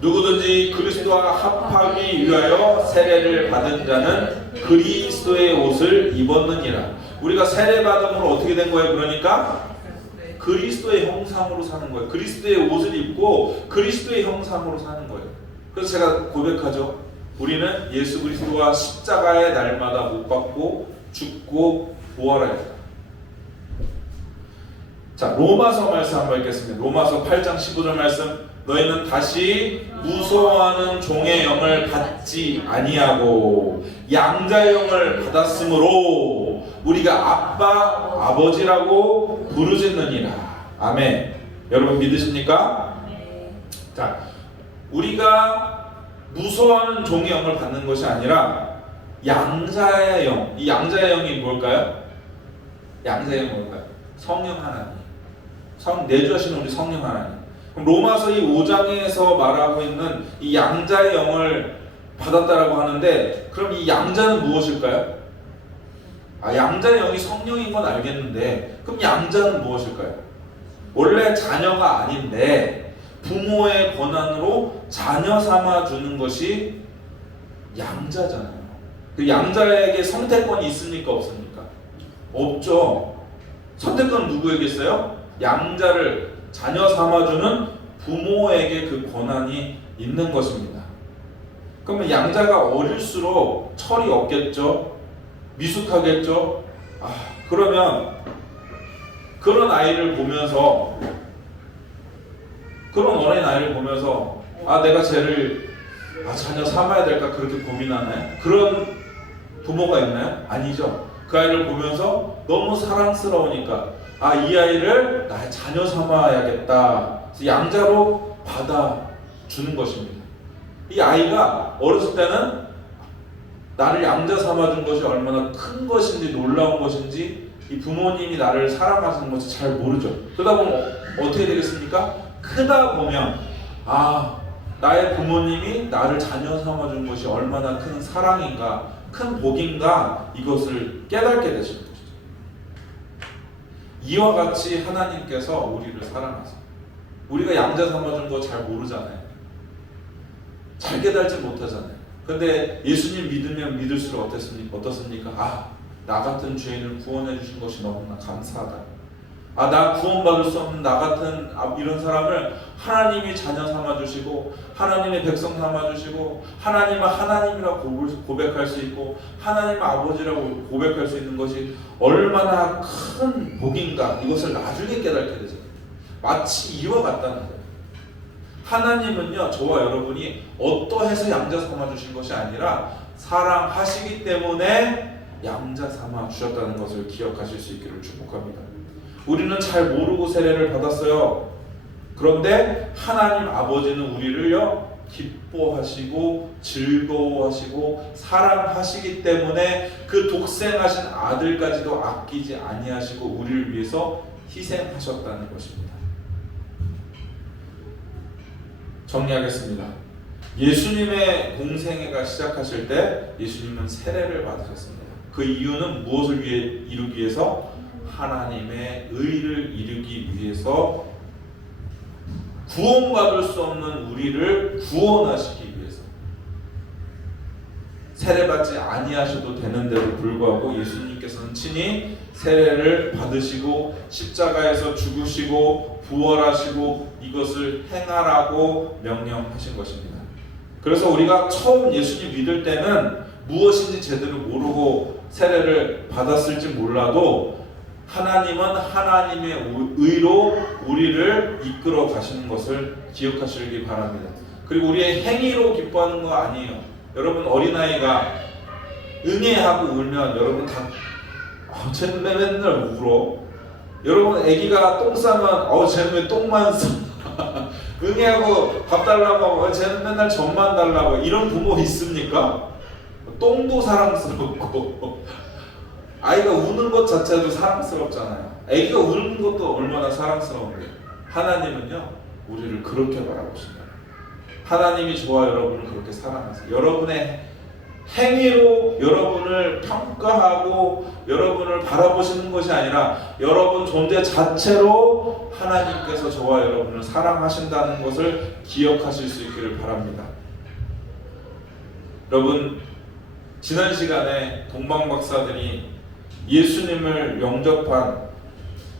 누구든지 그리스도와 합하기 위하여 세례를 받은 자는 그리스도의 옷을 입었느니라. 우리가 세례 받음으로 어떻게 된 거예요? 그러니까 그리스도의 형상으로 사는 거예요. 그리스도의 옷을 입고 그리스도의 형상으로 사는 거예요. 그래서 제가 고백하죠. 우리는 예수 그리스도와 십자가의 날마다 못 박고 죽고 부활하였다. 자, 로마서 말씀 한번 읽겠습니다. 로마서 8장 15절 말씀. 너희는 다시 무서워하는 종의 영을 받지 아니하고 양자의 영을 받았으므로 우리가 아빠 아버지라고 부르짖느니라. 아멘. 여러분 믿으십니까? 네. 자, 우리가 무서워하는 종의 영을 받는 것이 아니라 양자의 영. 이 양자의 영이 뭘까요? 양자의 영이 뭘까요? 성령 하나님. 내주하시는 우리 성령 하나님. 그럼 로마서 이 5장에서 말하고 있는 이 양자의 영을 받았다라고 하는데, 그럼 이 양자는 무엇일까요? 양자의 영이 성령인 건 알겠는데, 그럼 양자는 무엇일까요? 원래 자녀가 아닌데 부모의 권한으로 자녀 삼아 주는 것이 양자잖아요. 그 양자에게 선택권이 있습니까? 없습니까? 없죠. 선택권은 누구에게 있어요? 양자를 자녀 삼아주는 부모에게 그 권한이 있는 것입니다. 그러면 양자가 어릴수록 철이 없겠죠? 미숙하겠죠? 그러면 그런 아이를 보면서, 그런 어린 아이를 보면서 내가 쟤를 자녀 삼아야 될까 그렇게 고민하나요? 그런 부모가 있나요? 아니죠. 그 아이를 보면서 너무 사랑스러우니까 이 아이를 나의 자녀 삼아야겠다. 그래서 양자로 받아주는 것입니다. 이 아이가 어렸을 때는 나를 양자 삼아준 것이 얼마나 큰 것인지 놀라운 것인지 이 부모님이 나를 사랑하시는 것을 잘 모르죠. 그러다 보면 어떻게 되겠습니까? 크다 보면 나의 부모님이 나를 자녀 삼아준 것이 얼마나 큰 사랑인가, 큰 복인가, 이것을 깨닫게 되시는 것이죠. 이와 같이 하나님께서 우리를 사랑하세요. 우리가 양자 삼아준 거 잘 모르잖아요. 잘 깨달지 못하잖아요. 근데 예수님 믿으면 믿을수록 어떻습니까? 나 같은 죄인을 구원해 주신 것이 너무나 감사하다. 나 구원받을 수 없는 나 같은 이런 사람을 하나님이 자녀 삼아주시고 하나님의 백성 삼아주시고 하나님을 하나님이라고 고백할 수 있고 하나님의 아버지라고 고백할 수 있는 것이 얼마나 큰 복인가, 이것을 나중에 깨닫게 되죠. 마치 이와 같다는 거예요. 하나님은요, 저와 여러분이 어떠해서 양자 삼아주신 것이 아니라 사랑하시기 때문에 양자 삼아 주셨다는 것을 기억하실 수 있기를 축복합니다. 우리는 잘 모르고 세례를 받았어요. 그런데 하나님 아버지는 우리를요 기뻐하시고 즐거워하시고 사랑하시기 때문에 그 독생하신 아들까지도 아끼지 아니하시고 우리를 위해서 희생하셨다는 것입니다. 정리하겠습니다. 예수님의 공생애가 시작하실 때 예수님은 세례를 받으셨습니다. 그 이유는 무엇을 이루기 위해서? 하나님의 의를 이루기 위해서, 구원받을 수 없는 우리를 구원하시기 위해서. 세례받지 아니하셔도 되는데도 불구하고 예수님께서는 친히 세례를 받으시고 십자가에서 죽으시고 부활하시고 이것을 행하라고 명령하신 것입니다. 그래서 우리가 처음 예수님 믿을 때는 무엇인지 제대로 모르고 세례를 받았을지 몰라도 하나님은 하나님의 의로 우리를 이끌어 가시는 것을 기억하시기 바랍니다. 그리고 우리의 행위로 기뻐하는 거 아니에요. 여러분 어린아이가 응애하고 울면 여러분 다 쟤는 왜 맨날 울어? 여러분 아기가 똥 싸면 쟤는 왜 똥만 싸? 응애하고 밥 달라고 하면 쟤는 맨날 젖만 달라고, 이런 부모 있습니까? 똥도 사랑스럽고 아이가 우는 것 자체도 사랑스럽잖아요. 아기가 우는 것도 얼마나 사랑스러운데, 하나님은요 우리를 그렇게 바라보신다. 하나님이 저와 여러분을 그렇게 사랑하세요. 여러분의 행위로 여러분을 평가하고 여러분을 바라보시는 것이 아니라 여러분 존재 자체로 하나님께서 저와 여러분을 사랑하신다는 것을 기억하실 수 있기를 바랍니다. 여러분, 지난 시간에 동방박사들이 예수님을 영접한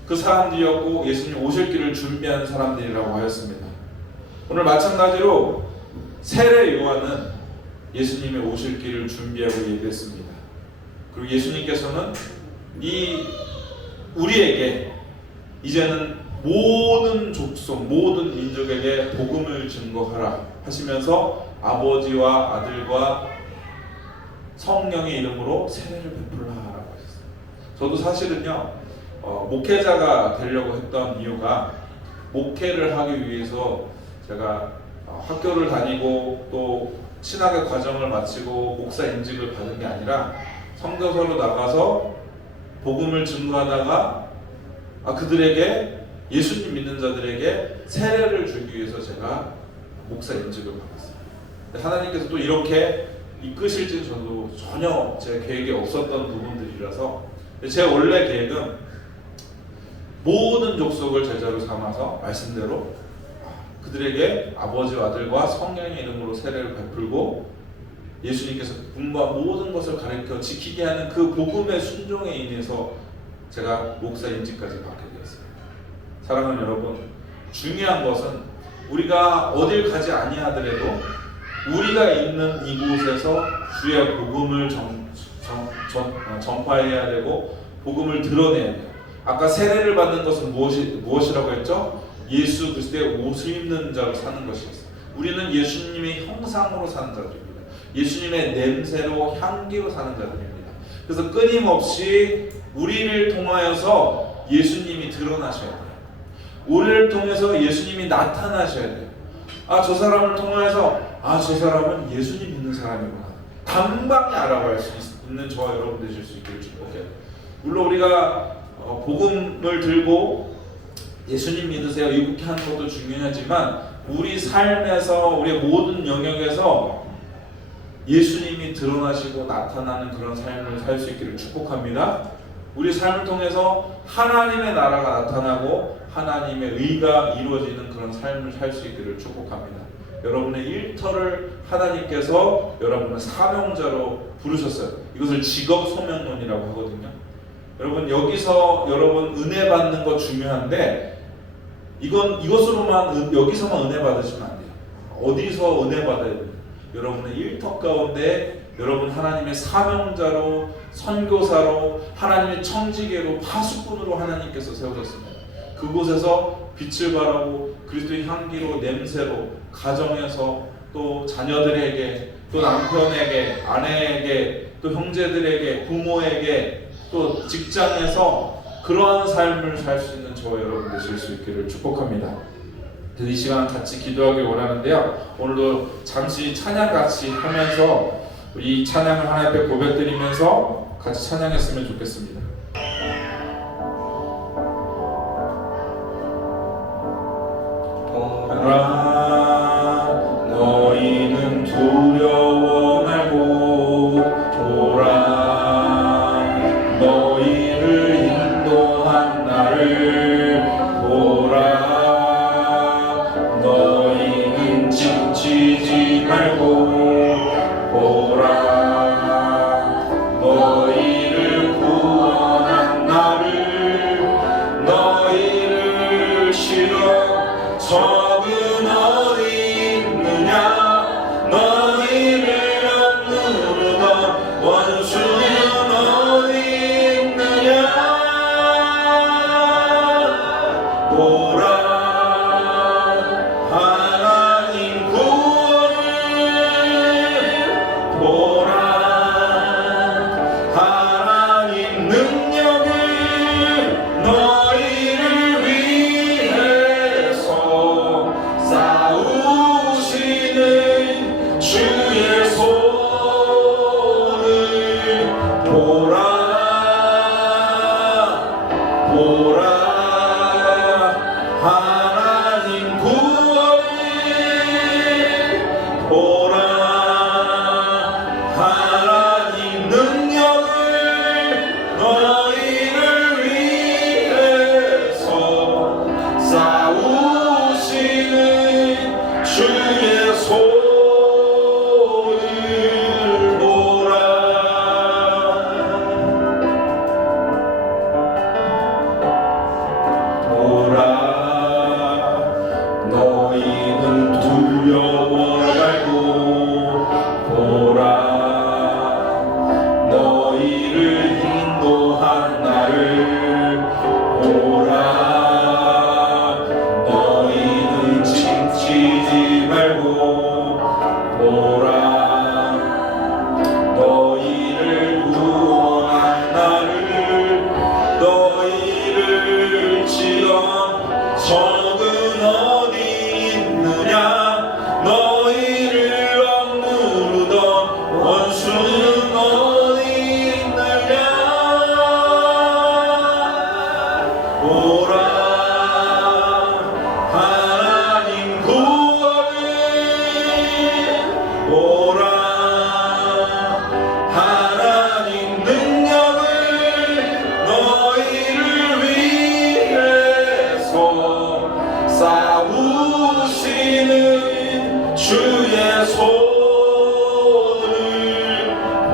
그 사람들이었고 예수님 오실 길을 준비한 사람들이라고 하였습니다. 오늘 마찬가지로 세례 요한은 예수님의 오실 길을 준비하고 얘기했습니다. 그리고 예수님께서는 우리에게 이제는 모든 족속, 모든 민족에게 복음을 증거하라 하시면서 아버지와 아들과 성령의 이름으로 세례를 베풀라 라고 하셨어요. 저도 사실은요 목회자가 되려고 했던 이유가, 목회를 하기 위해서 제가 학교를 다니고 또 신학의 과정을 마치고 목사 임직을 받은 게 아니라 선교사로 나가서 복음을 증거하다가 그들에게, 예수님 믿는 자들에게 세례를 주기 위해서 제가 목사 임직을 받았어요. 하나님께서 또 이렇게 이끄실지는 저도 전혀 제 계획에 없었던 부분들이라서, 제 원래 계획은 모든 족속을 제자로 삼아서 말씀대로 그들에게 아버지와 아들과 성령의 이름으로 세례를 베풀고 예수님께서 분과 모든 것을 가르쳐 지키게 하는 그 복음의 순종에 인해서 제가 목사 임직까지 받게 되었어요. 사랑하는 여러분, 중요한 것은 우리가 어딜 가지 아니하더라도 우리가 있는 이곳에서 주의 복음을 전파해야 되고 복음을 드러내야 돼요. 아까 세례를 받는 것은 무엇이라고 했죠? 예수 그리스도의 옷을 입는 자로 사는 것이었어요. 우리는 예수님의 형상으로 사는 자들입니다. 예수님의 냄새로, 향기로 사는 자들입니다. 그래서 끊임없이 우리를 통하여서 예수님이 드러나셔야 돼요. 우리를 통해서 예수님이 나타나셔야 돼요. 저 사람을 통하여서 저 사람은 예수님 믿는 사람이구나, 단방에 알아볼 수 있는 저와 여러분 되실 수 있기를 축복해요. 물론 우리가 복음을 들고 예수님 믿으세요 이렇게 하는 것도 중요하지만 우리 삶에서, 우리의 모든 영역에서 예수님이 드러나시고 나타나는 그런 삶을 살 수 있기를 축복합니다. 우리 삶을 통해서 하나님의 나라가 나타나고 하나님의 의가 이루어지는 그런 삶을 살 수 있기를 축복합니다. 여러분의 일터를 하나님께서 여러분을 사명자로 부르셨어요. 이것을 직업 소명론이라고 하거든요. 여러분, 여기서 여러분 은혜 받는 거 중요한데 이것으로만 여기서만 은혜 받으시면 안 돼요. 어디서 은혜 받아야 돼요? 여러분의 일터 가운데 여러분 하나님의 사명자로, 선교사로, 하나님의 청지기로, 파수꾼으로 하나님께서 세우셨습니다. 그곳에서 빛을 발하고 그리스도의 향기로, 냄새로, 가정에서 또 자녀들에게, 또 남편에게, 아내에게, 또 형제들에게, 부모에게, 또 직장에서 그러한 삶을 살 수 있는 저와 여러분 되실 수 있기를 축복합니다. 이 시간 같이 기도하길 원하는데요. 오늘도 잠시 찬양 같이 하면서 이 찬양을 하나님 앞에 고백드리면서 같이 찬양했으면 좋겠습니다. 보라, 너희는 두려워 말고 보라, 너희를 인도한 나를 보라, 너희는 지치지 말고 보라, 너희를 구원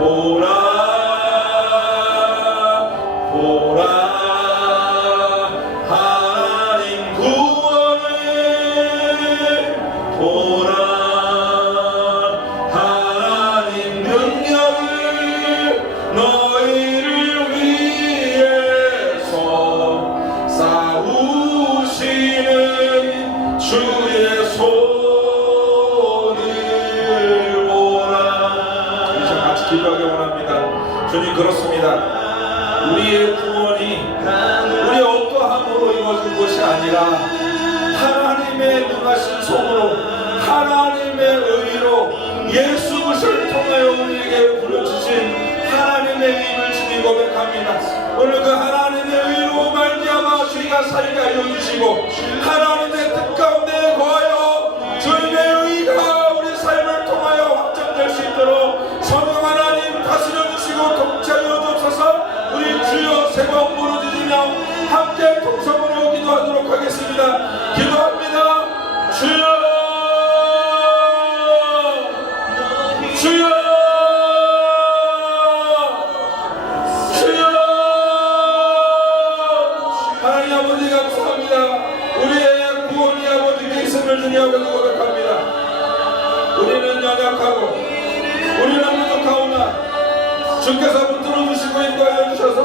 보라 보라 하나님 구원을 보라 하나님 능력을 너희를 위해서 싸우시는 주의 손을 보라. 이 시간 같이 기도하기 원합니다. 주님, 그렇습니다. 우리의 구원이 우리 어떠함으로 이루어진 것이 아니라 하나님의 능하신 손으로 하나님의 의로 예수 그리스도를 통하여 우리에게 부르주신 하나님의 힘을 주님 고백합니다. 오늘 그 하나님의 의로 말미암아 주님과 살게 하여 주시고 하나님의 뜻 가운데 거하여 주님의 의가 우리 삶을 통하여 확정될 수 있도록 성령 하나님 다스려 주시고 통치하여 주옵소서. 우리 주여 세 번 부르짖으며 함께 통성으로 기도하도록 하겠습니다. 기도합니다. 주여 주여 주여. 하나님 아버지 감사합니다. 우리의 구원이 아버지께 있음을 주님 아버지 고백합니다. 우리는 연약하고 우리는 부족하오나 주께서 붙들어 주시고 인도하여 주셔서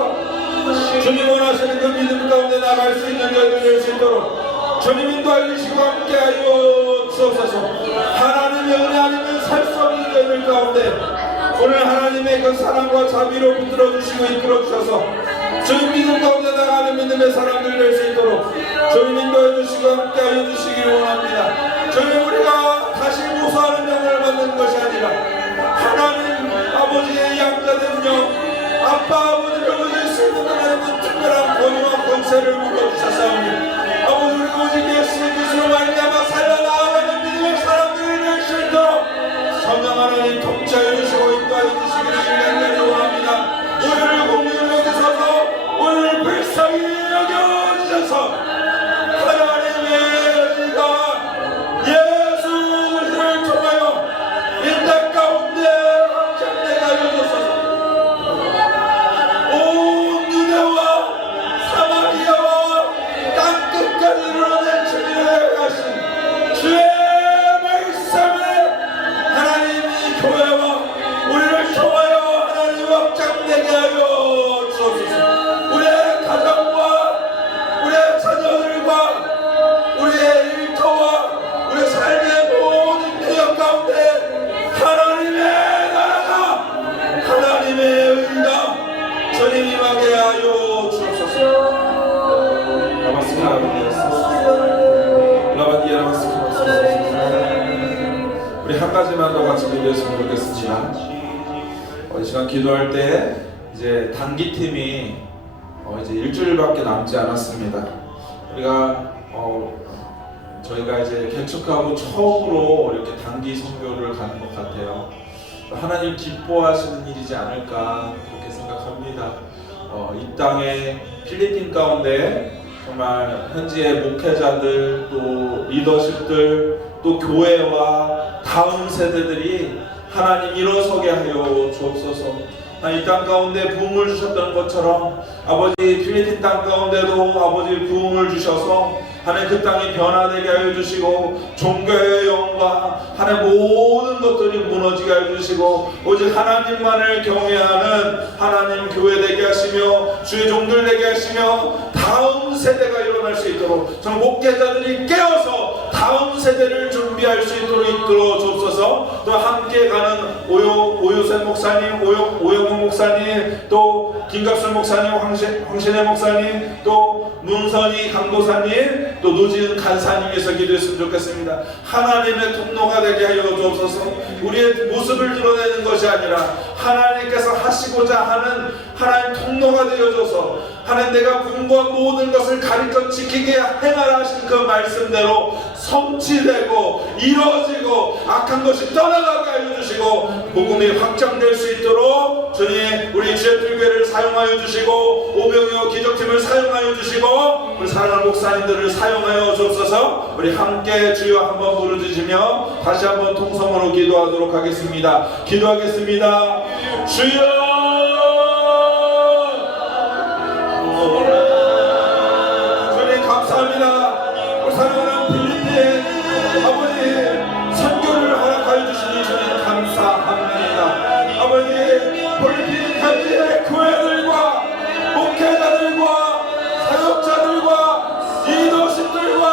주님 원하시는 그 믿음 가운데 나갈 수 있는 저희들 될 수 있도록 주님 인도하여 주시고 함께하여 주옵소서. 하나님의 은혜 아니면 살 수 없는 저희들 가운데 오늘 하나님의 그 사랑과 자비로 붙들어 주시고 이끌어 주셔서 주님 믿음 가운데 나가는 믿음의 사람들 될 수 있도록 주님 인도해 주시고 함께하여 주시기 원합니다. 주님, 우리가 다시 무수하는 영을 받는 것이 아니라 하나님 아버지의 양자된 영, 아빠 아버지를 의지할 수 있는 하나님의 특별한 권위와 권세를 물어주셨사오니 아버지, 우리가 오직 예수 그리스도로 말미암아 살려나가는 믿음의 사람들이 될 수 있도록 성령 하나님 통치하여 주시고 인도하여 주시기를 간절히 원합니다. 오늘을 공유를 여기서서 오늘 불쌍히 여겨주셔서 하나님의 의가 예수 그리스도를 통하여 이 땅 가운데 확장되게 하여 주소서. 온 유대와 사마리아와 땅 끝까지 이르러낸 주님을 하신 주의 말씀을 하나님이 교회와 우리를 통하여 하나님 확장되게 하여 주옵소서. 우리의 가정과 우리의 자녀들과 우리의 일터와 우리의 삶의 모든 개혁 가운데 하나님의 나라가 하나님의 의가 주님 임하게 하여 주옵소서. 라바스카 우리 한 가지만 더 같이 기도했으면 좋겠습니다. 이 시간 기도할 때 이제 단기팀이 이제 일주일밖에 남지 않았습니다. 우리가 저희가 이제 개척하고 처음으로 이렇게 단기 선교를 가는 것 같아요. 하나님 기뻐하시는 일이지 않을까 그렇게 생각합니다. 이 땅에 필리핀 가운데 정말 현지의 목회자들 또 리더십들 또 교회와 다음 세대들이 하나님 일어서게 하여 주옵소서. 이 땅 가운데 부흥을 주셨던 것처럼 아버지 필리핀 땅 가운데도 아버지 부흥을 주셔서 하나님 그 땅이 변화되게 하여 주시고 종교의 영과 하나님 모든 것들이 무너지게 하여 주시고 오직 하나님만을 경외하는 하나님 교회 되게 하시며 주의 종들 되게 하시며 다음 세대가 일어날 수 있도록 저 목회자들이 깨어서 다음 세대를 준비할 수 있도록 이끌어 주옵소서. 또 함께 가는 오요셉 목사님, 오영훈 목사님, 또 김갑순 목사님, 황신혜 목사님, 또 문선희 강도사님, 또 노지은 간사님께서 기도했으면 좋겠습니다. 하나님의 통로가 되게 하여 주옵소서. 우리의 모습을 드러내는 것이 아니라 하나님께서 하시고자 하는 하나님 통로가 되어줘서 하나님 내가 공부한 모든 것을 가르쳐 지키게 행하라 하신 그 말씀대로 성취되고 이루어지고 악한 것이 떠나가게 하여 주시고 복음이 확장될 수 있도록 주님 우리 주의필교회를 사용하여 주시고 오병이어 기적팀을 사용하여 주시고 우리 사랑하는 목사님들을 사용하여 주옵소서. 우리 함께 주여 한번 부르짖으며 다시 한번 통성으로 기도하도록 하겠습니다. 기도하겠습니다. 주여 주님 감사합니다. 우리 사랑하는 필리핀 아버지 선교를 허락하여 주시니 주님 감사합니다. 아버지 필리핀 현지의 교회들과 목회자들과 사역자들과 리더십들과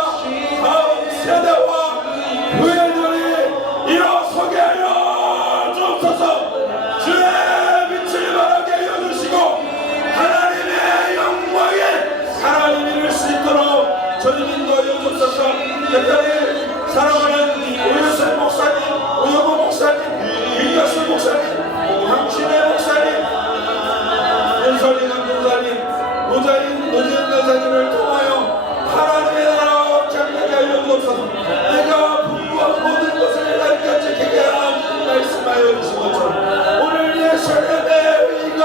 다음 세대와 교회들이 일어서게 하여 주옵소서. 주의 빛을 바라게 하여 주시고 하나님의 영광에 하나님 이룰 수 있도록 저를 인도하여 주옵소서. 특별히 사랑하는 오유선 목사님, 오영호 목사님, 윤여수 목사님, 당신의 목사님, 윤설이 감독사님, 노재현 여사님을 통하여 하나님의 나라와 확장되게 하여 주옵소서. 내가 분부한 모든 것을 하나님께 지키게 하라 말씀하여 주신 것처럼 오늘 예수님의 의가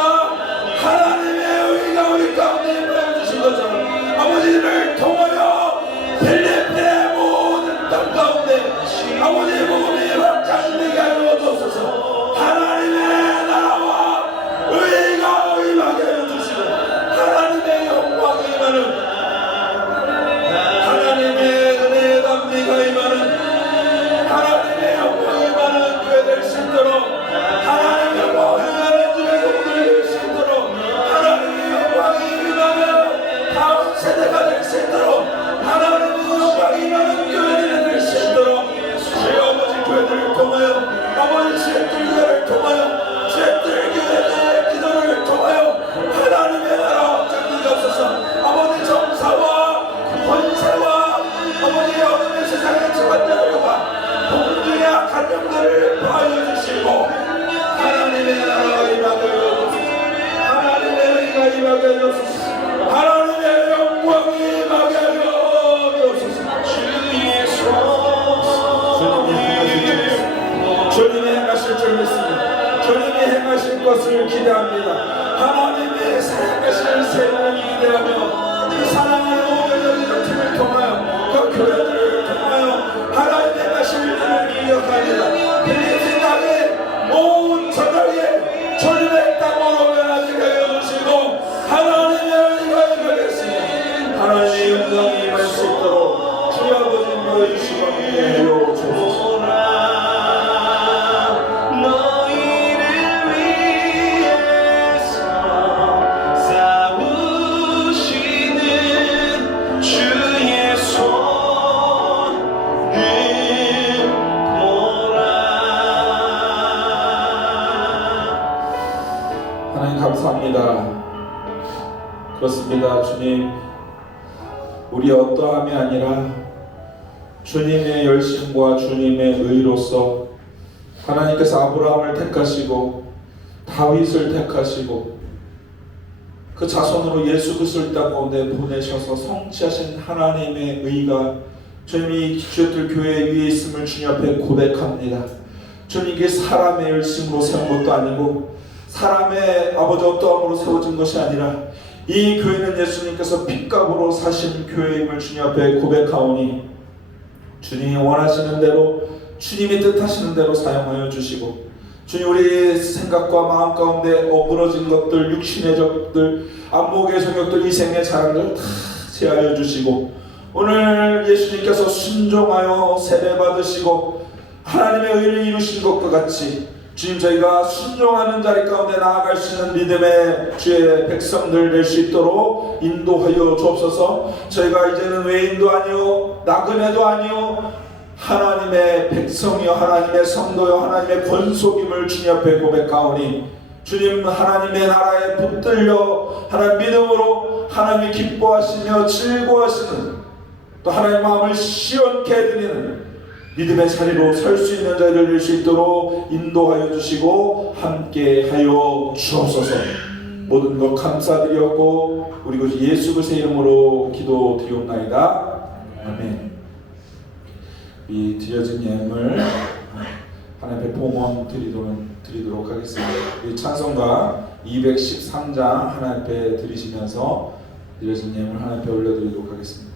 하나님의 의가 우리 가운데 임하여 주신 것처럼 아버지를 통하여 필리핀의 모든 땅 가운데 아버지의 복음이 확장되게 하여 주옵소서. 하나님의 나라와 의가 임하게 하여 주시고 하나님의 영광이 임하는 하나님의 은혜의 담비가 임하는 하나님의 영광이 임하는 교회 될 수 있도록 하나님의 영광이 임하는 주의 될 수 있도록 하나님의 영광이 임하는 다음 세대가 될 수 있도록 하나님의 영광이 임하는 교회들이 될 수 있도록 주의 아버지 교회들을 통하여 아버지 주의들 교회를 통하여 주의들 교회들의 기도를 통하여 하나님의 나라 확장되게 하옵소서. 아버지 정사와 권세와 아버지 어둠의 세상의 집안자들과 공중의 악한 영들을 파하여 주시고 하나님의 나라가 임하게 하옵소서. 하나님의 의가 임하게 하옵소서. 하나님의 영광이 임하게 하옵소서. 주님이 행하실 줄 믿습니다. 주님이 행하실 것을 기대합니다. 하나님의 사랑하실 세상을 기대하며 이 사랑하는 오늘의 팀을 통하여 그 교회들을 통하여 하나님의 행하실 일을 기억합니다. 필리핀 땅의 온 저녁에 주님의 땅으로 변화되게 하여 주시고 하나님의 은혜가 임하겠습니다. 하나님의 영광이 임할 수 있도록 주의 아버지 인도해 주시고 함께 하여 주옵소서. 하나님 감사합니다. 그렇습니다. 주님, 우리 어떠함이 아니라 주님의 열심과 주님의 의로서 하나님께서 아브라함을 택하시고 다윗을 택하시고 그 자손으로 예수 그리스도를 땅 가운데 보내셔서 성취하신 하나님의 의가 주님이 주의 교회 위에 있음을 주님 앞에 고백합니다. 주님, 이게 사람의 열심으로 세운 것도 아니고 사람의 아버지 어떠함으로 세워진 것이 아니라 이 교회는 예수님께서 핏값으로 사신 교회임을 주님 앞에 고백하오니 주님이 원하시는 대로 주님이 뜻하시는 대로 사용하여 주시고 주님, 우리 생각과 마음 가운데 어그러진 것들, 육신의 적들, 안목의 성욕들, 이생의 자랑들 다 제하여 주시고 오늘 예수님께서 순종하여 세례 받으시고 하나님의 의를 이루신 것과 같이 주님, 저희가 순종하는 자리 가운데 나아갈 수 있는 믿음의 주의 백성들 될 수 있도록 인도하여 주옵소서. 저희가 이제는 외인도 아니요 나그네도 아니요 하나님의 백성이요 하나님의 성도요 하나님의 권속임을 주님 앞에 고백하오니 주님, 하나님의 나라에 붙들려 하나님 믿음으로 하나님이 기뻐하시며 즐거워하시는 또 하나님의 마음을 시원케 해드리는 믿음의 자리로 설 수 있는 자리를 될 수 있도록 인도하여 주시고 함께 하여 주옵소서. 모든 것 감사드렸고 우리 그 예수 그리스도의 이름으로 기도드리옵나이다. 아멘. 이 드려진 예물 하나님 앞에 봉헌 드리도록 하겠습니다. 이 찬송가 213장 하나님 앞에 드리시면서 드려진 예물 하나님 앞에 올려드리도록 하겠습니다.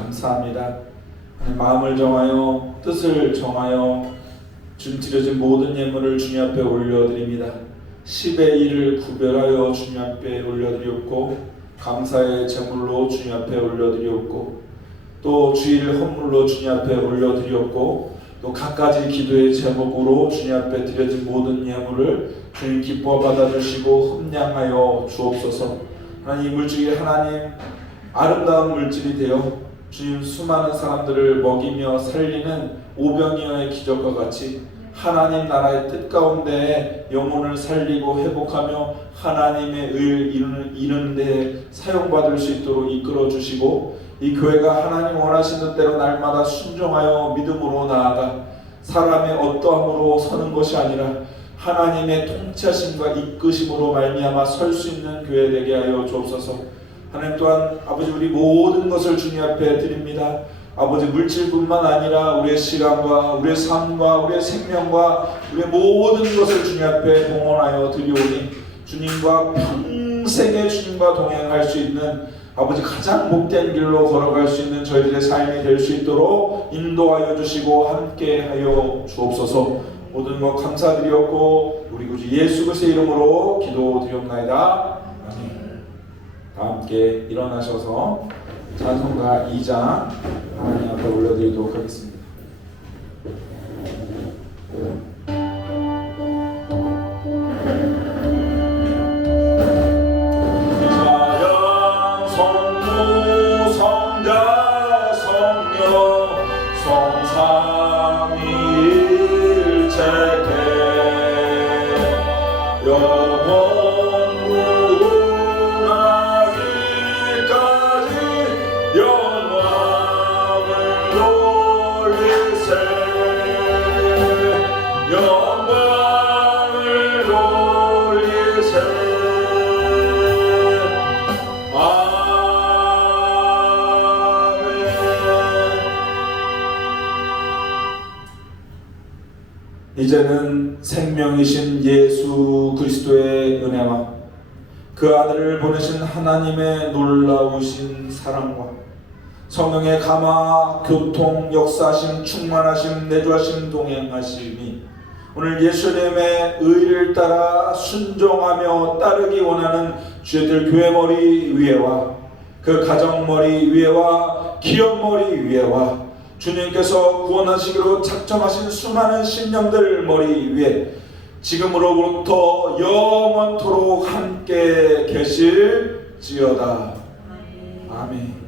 감사합니다. 하나님, 마음을 정하여 뜻을 정하여 주님 드려진 모든 예물을 주님 앞에 올려드립니다. 10의 1을 구별하여 주님 앞에 올려드리옵고, 감사의 제물로 주님 앞에 올려드리옵고, 또 주일 헌물로 주님 앞에 올려드리옵고, 또 갖가지 기도의 제목으로 주님 앞에 드려진 모든 예물을 주님 기뻐 받아주시고 흠량하여 주옵소서. 하나님, 이 물질이 하나님 아름다운 물질이 되어 주님 수많은 사람들을 먹이며 살리는 오병이어의 기적과 같이 하나님 나라의 뜻 가운데 영혼을 살리고 회복하며 하나님의 의를 이루는 데 사용받을 수 있도록 이끌어 주시고, 이 교회가 하나님 원하시는 대로 날마다 순종하여 믿음으로 나아가 사람의 어떠함으로 서는 것이 아니라 하나님의 통치하심과 이끄심으로 말미암아 설 수 있는 교회 되게 하여 주옵소서. 하나님, 또한 아버지, 우리 모든 것을 주님 앞에 드립니다. 아버지, 물질뿐만 아니라 우리의 시간과 우리의 삶과 우리의 생명과 우리의 모든 것을 주님 앞에 봉헌하여 드리오니 주님과 평생에 주님과 동행할 수 있는 아버지, 가장 복된 길로 걸어갈 수 있는 저희들의 삶이 될 수 있도록 인도하여 주시고 함께하여 주옵소서. 모든 것 감사드리옵고 우리 구주 예수 그리스도의 이름으로 기도드리옵나이다. 아멘. 다 함께 일어나셔서 찬송가 2장 하나님 앞에 올려드리도록 하겠습니다. 이제는 생명이신 예수 그리스도의 은혜와 그 아들을 보내신 하나님의 놀라우신 사랑과 성령의 감화, 교통, 역사하심, 충만하심, 내주하심, 동행하심이 오늘 예수님의 의를 따라 순종하며 따르기 원하는 주의들 교회 머리 위에와 그 가정 머리 위에와 기업 머리 위에와 주님께서 구원하시기로 작정하신 수많은 심령들 머리 위에 지금으로부터 영원토록 함께 계실지어다. 아멘.